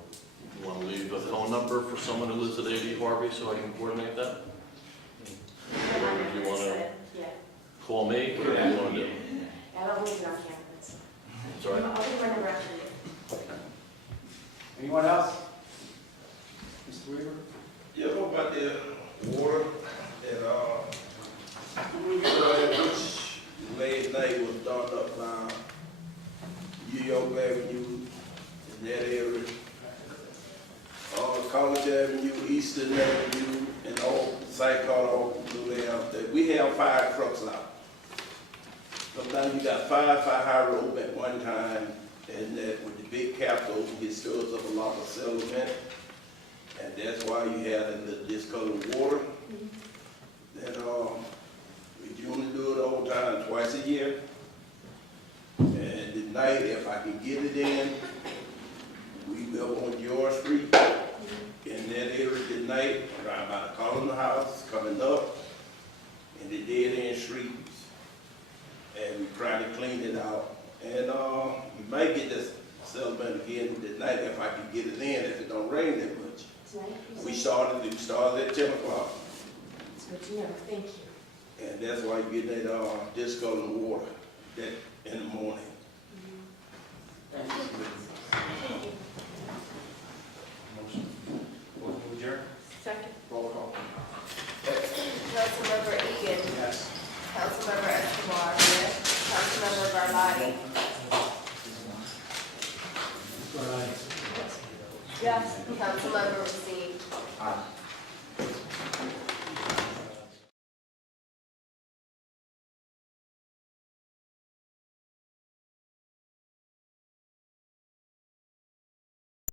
you want to leave a phone number for someone who lives at 80 Harvey so I can coordinate that? If you want to call me, or what do you want to do? I don't leave it on camera. Sorry? I'll give my number after you. Anyone else? Mr. Weaver? Yeah, what about the water and late night was dark up around New York Avenue in that area. College Avenue, Eastern Avenue, and all site called Blue Lamb, that we have 5 trucks out. Sometimes you got 5 high road at one time, and that with the big capitals, it stirs up a lot of settlement. And that's why you have the discolored water. Then, we only do it all the time, twice a year. And at night, if I can get it in, we go on George Street, in that area at night, around by the Colony House, coming up, in the dead end streets. And we try to clean it out. And we might get this settlement again tonight if I can get it in, if it don't rain that much. Tonight? We started at 10 o'clock. It's good to know, thank you. And that's why you get that disco in the water that in the morning. Motion to adjourn? Second. Roll call. Councilmember Egan. Yes. Councilmember Escobar. Yes. Councilmember Garlotti. All right. Yes. Councilmember Racine. Aye.